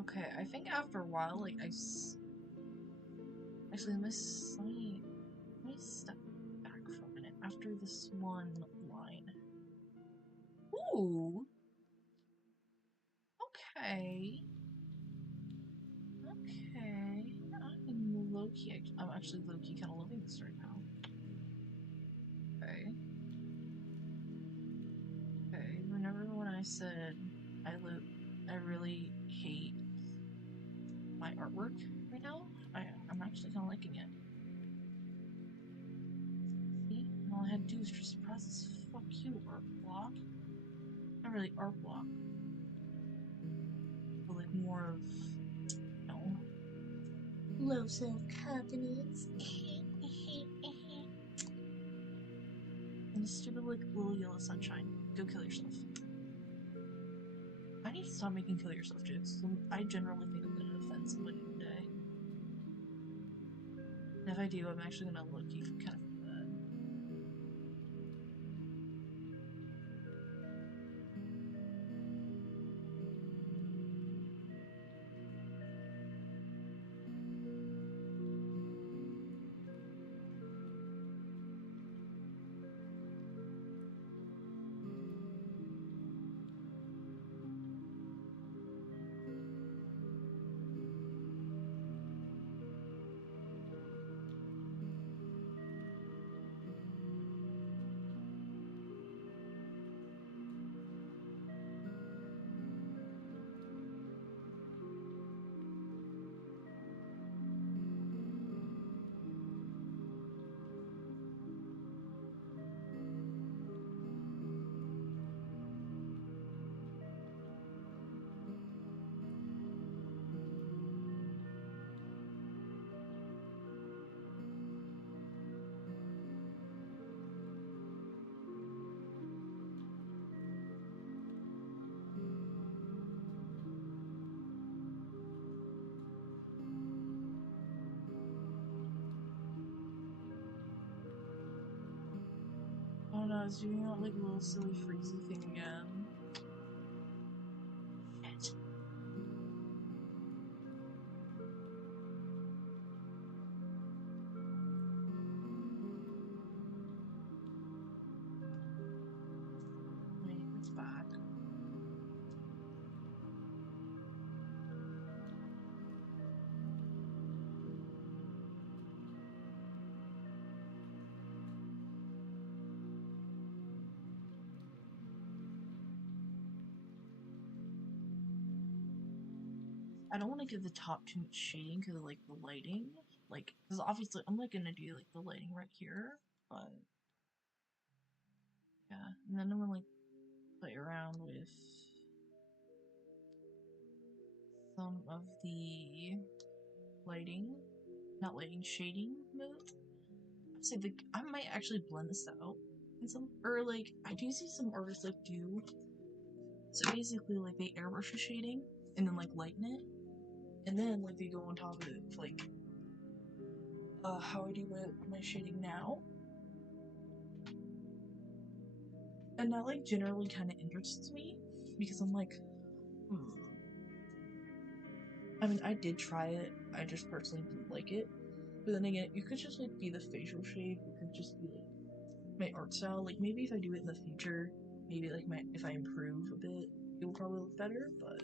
Okay, I think after a while, like, actually, let me step back for a minute after this one line. Ooh! Okay. Okay. I'm low-key, I'm actually low-key kind of loving this right now. Okay. Okay, remember when I said I really hate my artwork right now? I'm actually kind of liking it. See? And all I had to do was just process. Fuck you, art block. Not really art block, but like more of, you know, low self-confidence. And the stupid, like, little yellow sunshine. Go kill yourself. I need to stop making kill yourself jokes. I generally think I'm gonna offend somebody today. And if I do, I'm actually gonna low-key kind of feel bad. Oh no, I was doing that like little silly freezy thing again. Shit. Wait, it's back. I don't want to give the top too much shading because of like the lighting. Like, because obviously I'm like gonna do like the lighting right here, but yeah. And then I'm gonna like play around with some of the lighting, not lighting, shading mode. I might actually blend this out in some, or like I do see some artists like do. So basically, like they airbrush the shading and then like lighten it, and then like they go on top of it, like how I do with my shading now. And that like generally kind of interests me because I'm like, I mean, I did try it. I just personally didn't like it. But then again, it could just like be the facial shape. It could just be like my art style. Like maybe if I do it in the future, maybe like if I improve a bit, it will probably look better. But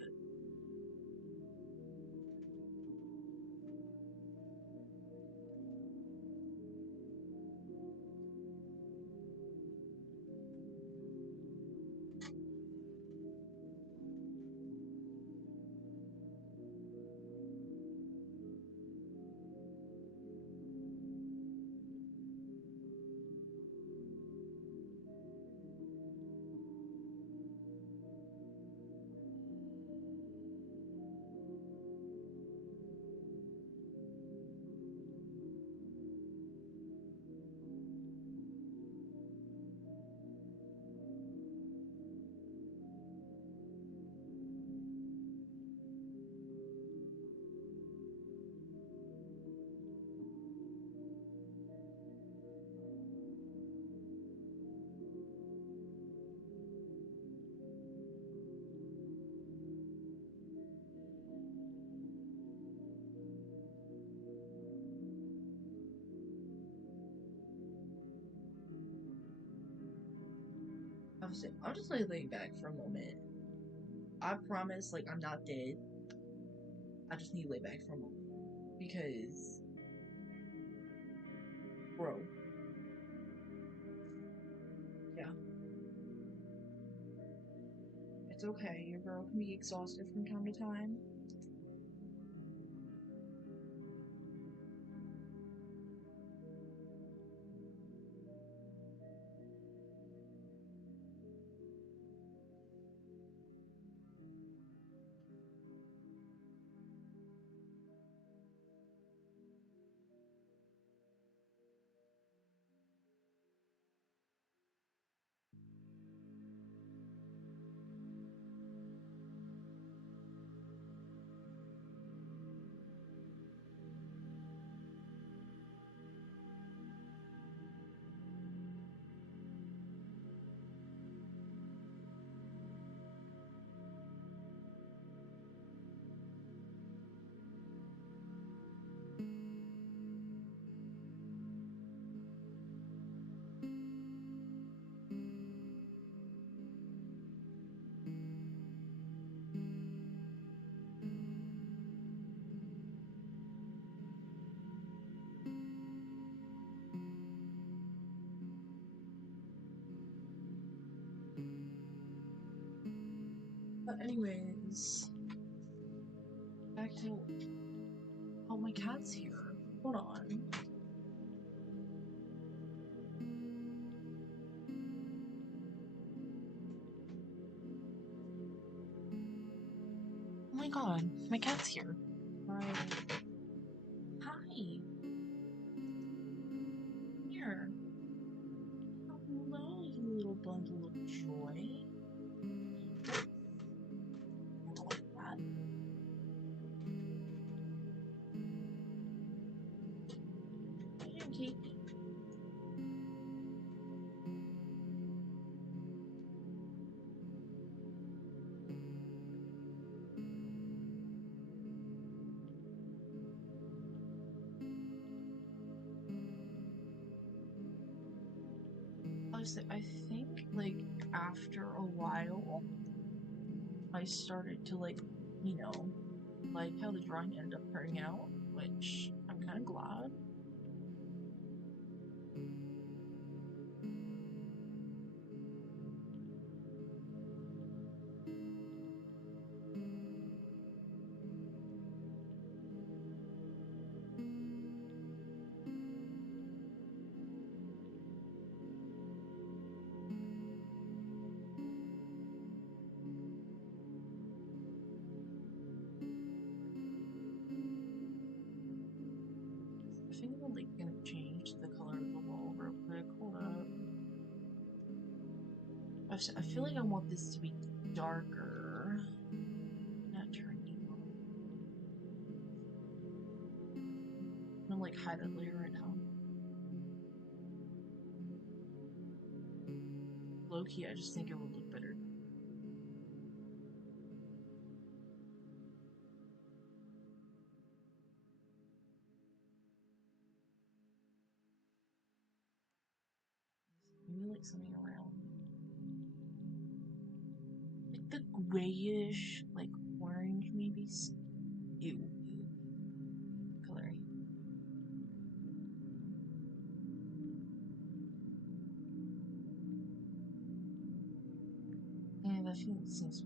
I'll just like lay back for a moment. I promise, like, I'm not dead. I just need to lay back for a moment. Because, bro. Yeah. It's okay. Your girl can be exhausted from time to time. But anyways, back to, oh, my cat's here. Hold on. Oh my god, my cat's here. Right. Hi. Here. Hello, you little bundle of joy. Don't like that. Hey, Katie. I think, like, after a while, I started to, like, you know, like how the drawing ended up turning out, which I'm kind of glad. I think I'm, like, gonna change the color of the wall real quick. Hold up. I feel like I want this to be darker. Not turn evil. I'm gonna, like, hide that layer right now. Low-key, I just think it would look better. Maybe, like, something around, like, the grayish, like, orange, maybe? Ew. Coloring. And I think it seems...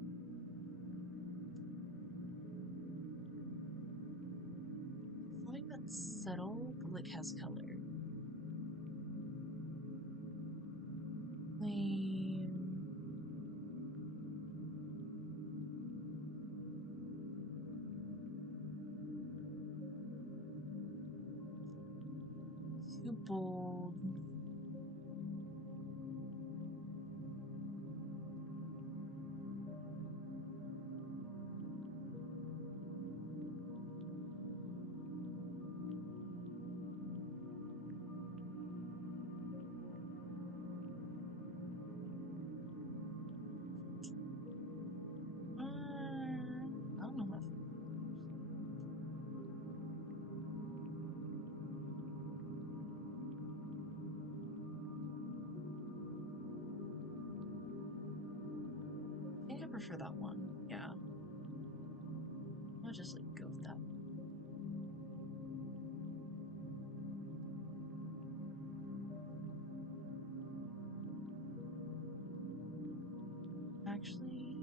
It's not like that's subtle, but, like, has color. Too bold. I don't know how. prefer that one. Yeah. I'll just like go with that. Actually,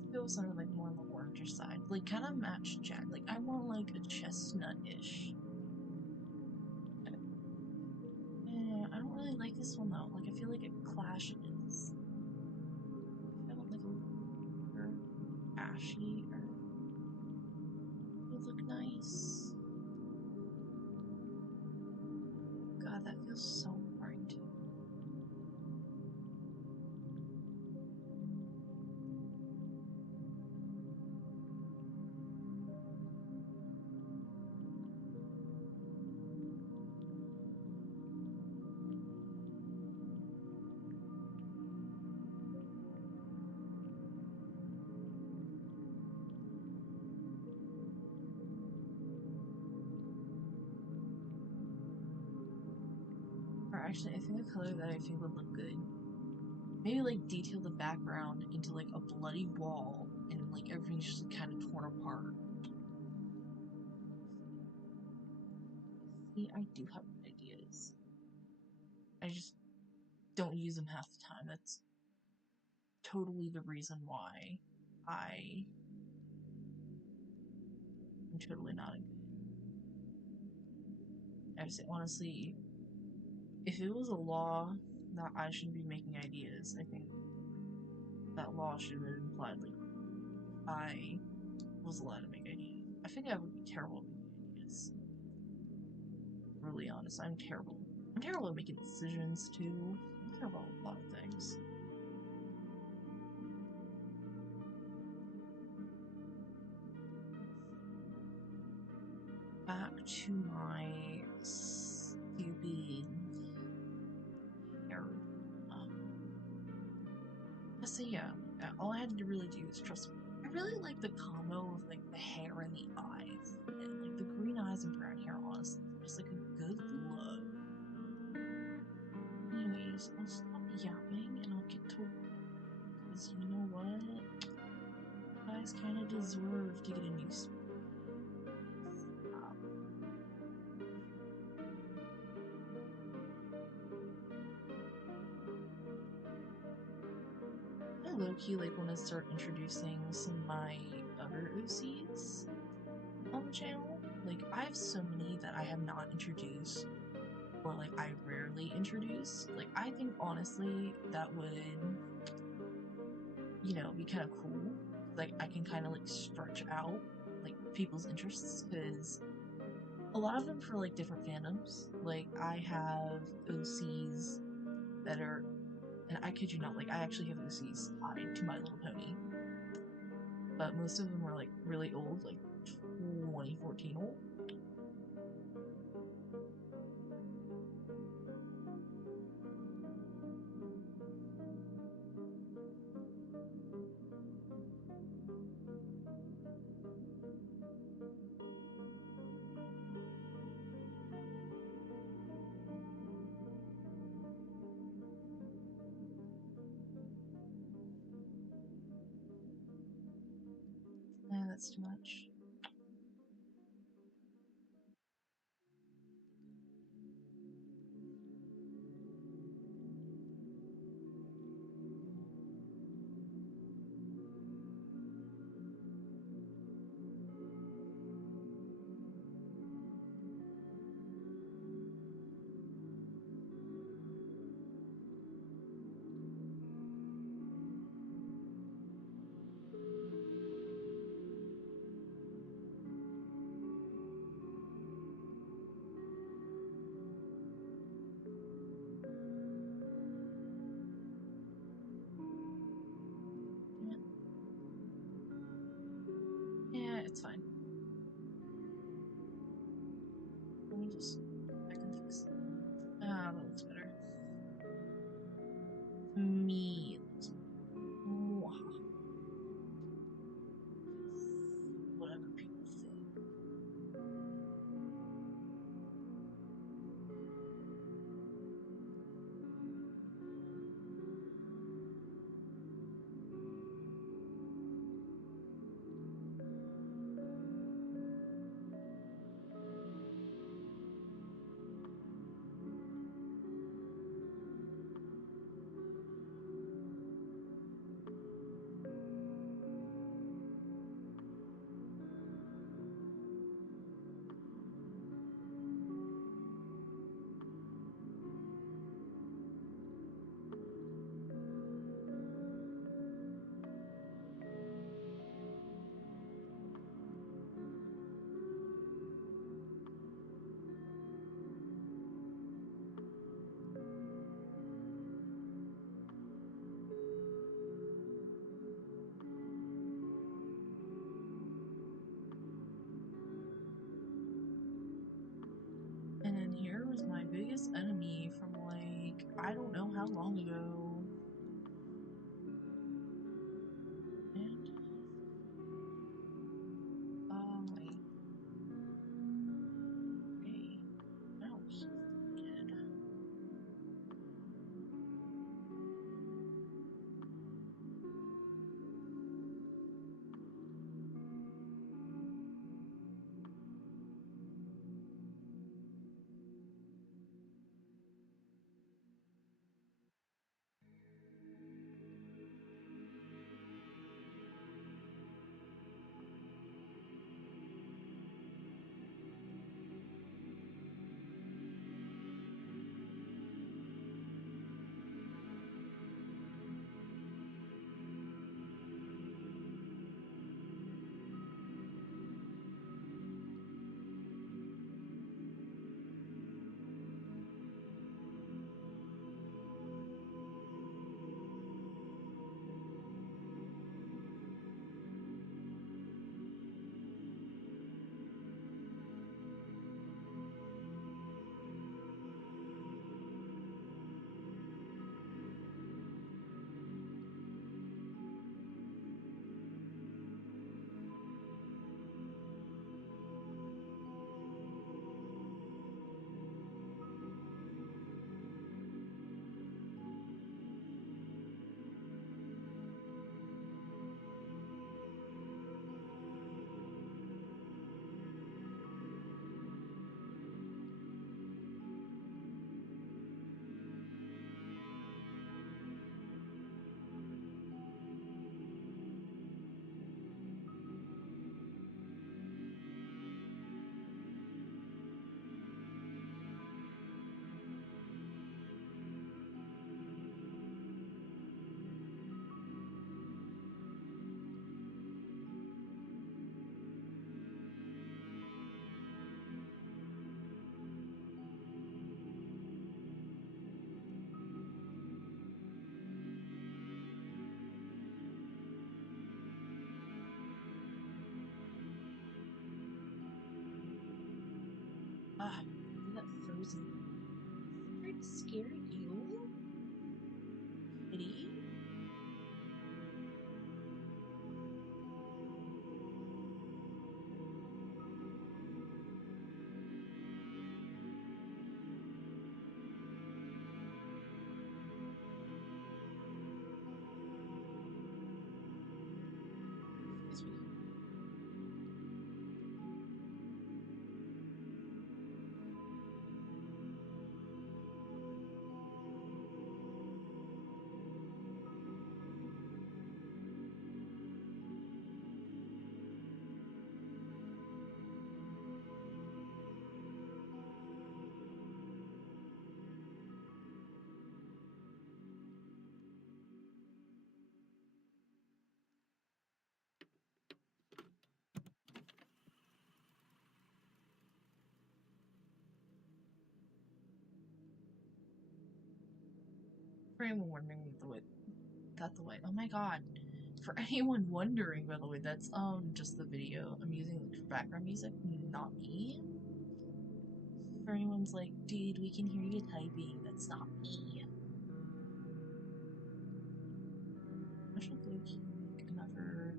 let's go with something like more on the oranger side. Like kind of match Jack. Like I want like a chestnut-ish. I don't really like this one though. Like I feel like it clashes. I want like a little ashy or would look nice. God, that feels so bright. Or actually, I think a color that I think would look good. Maybe like detail the background into like a bloody wall and like everything's just like, kind of torn apart. See, I do have ideas. I just don't use them half the time. That's totally the reason why I'm totally not a good. I just honestly, if it was a law that I shouldn't be making ideas, I think that law should have implied like I was allowed to make ideas. I think I would be terrible at making ideas. Really honest, I'm terrible. I'm terrible at making decisions too. I'm terrible at a lot of things. Back to my stupid hair. So yeah, all I had to really do was trust me. I really like the combo of like the hair and the eyes. And like the green eyes and brown hair, honestly, just like a good look. Anyways, I'll stop yapping and I'll get to work. Because you know what? You guys kind of deserve to get a new space. I low-key like want to start introducing some of my other OCs on the channel. Like, I have so many that I have not introduced, or like I rarely introduce. Like, I think honestly that would, you know, be kind of cool. Like, I can kind of like stretch out like people's interests because a lot of them for like different fandoms. Like, I have OCs that are, and I kid you not, like I actually have OCs tied to My Little Pony. But most of them are like really old, like 2014 old. That's too much. Yeah, it's fine. Let me just, I can fix it. Ah, that looks better. Me, it looks better. Whatever people think. biggest enemy from, like, I don't know how long ago. And, wait. Okay. No, he's dead. Ah, that frozen. Trying to scare you? Kitty? Excuse me. For anyone wondering the way. Oh my god. For anyone wondering, by the way, that's just the video. I'm using like for background music, not me. For anyone's like, dude, we can hear you typing. That's not me. I should like make another.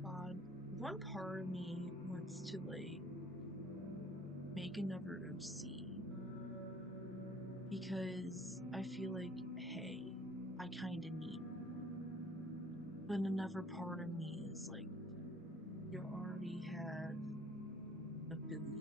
God, one part of me wants to like make another OC because I feel like, hey, I kind of need one. But another part of me is like, you already have a billion.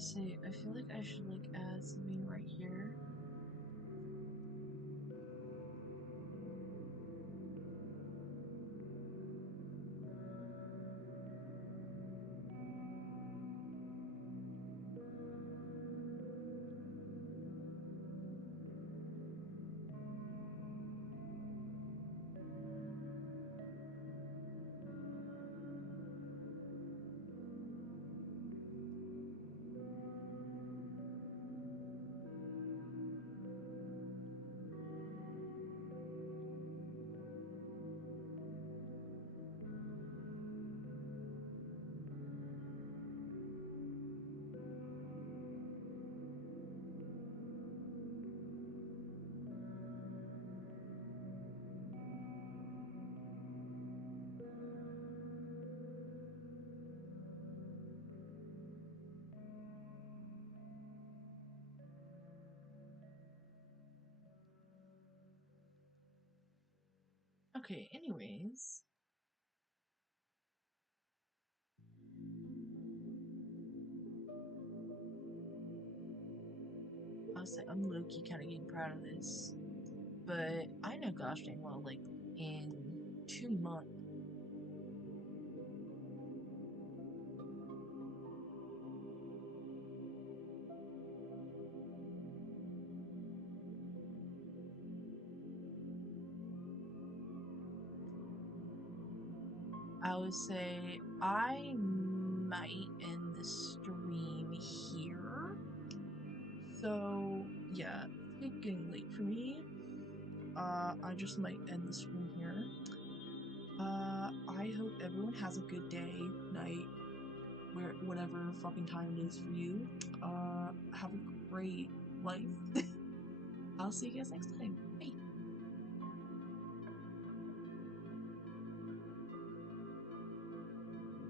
I feel like I should like add something right here. Okay, anyways. Honestly, I'm low-key kind of getting proud of this. But I know gosh dang well, like, in 2 months, I would say I might end the stream here. So, yeah, it's getting late for me. I just might end the stream here. I hope everyone has a good day, night, whatever fucking time it is for you. Have a great life. I'll see you guys next time. Bye.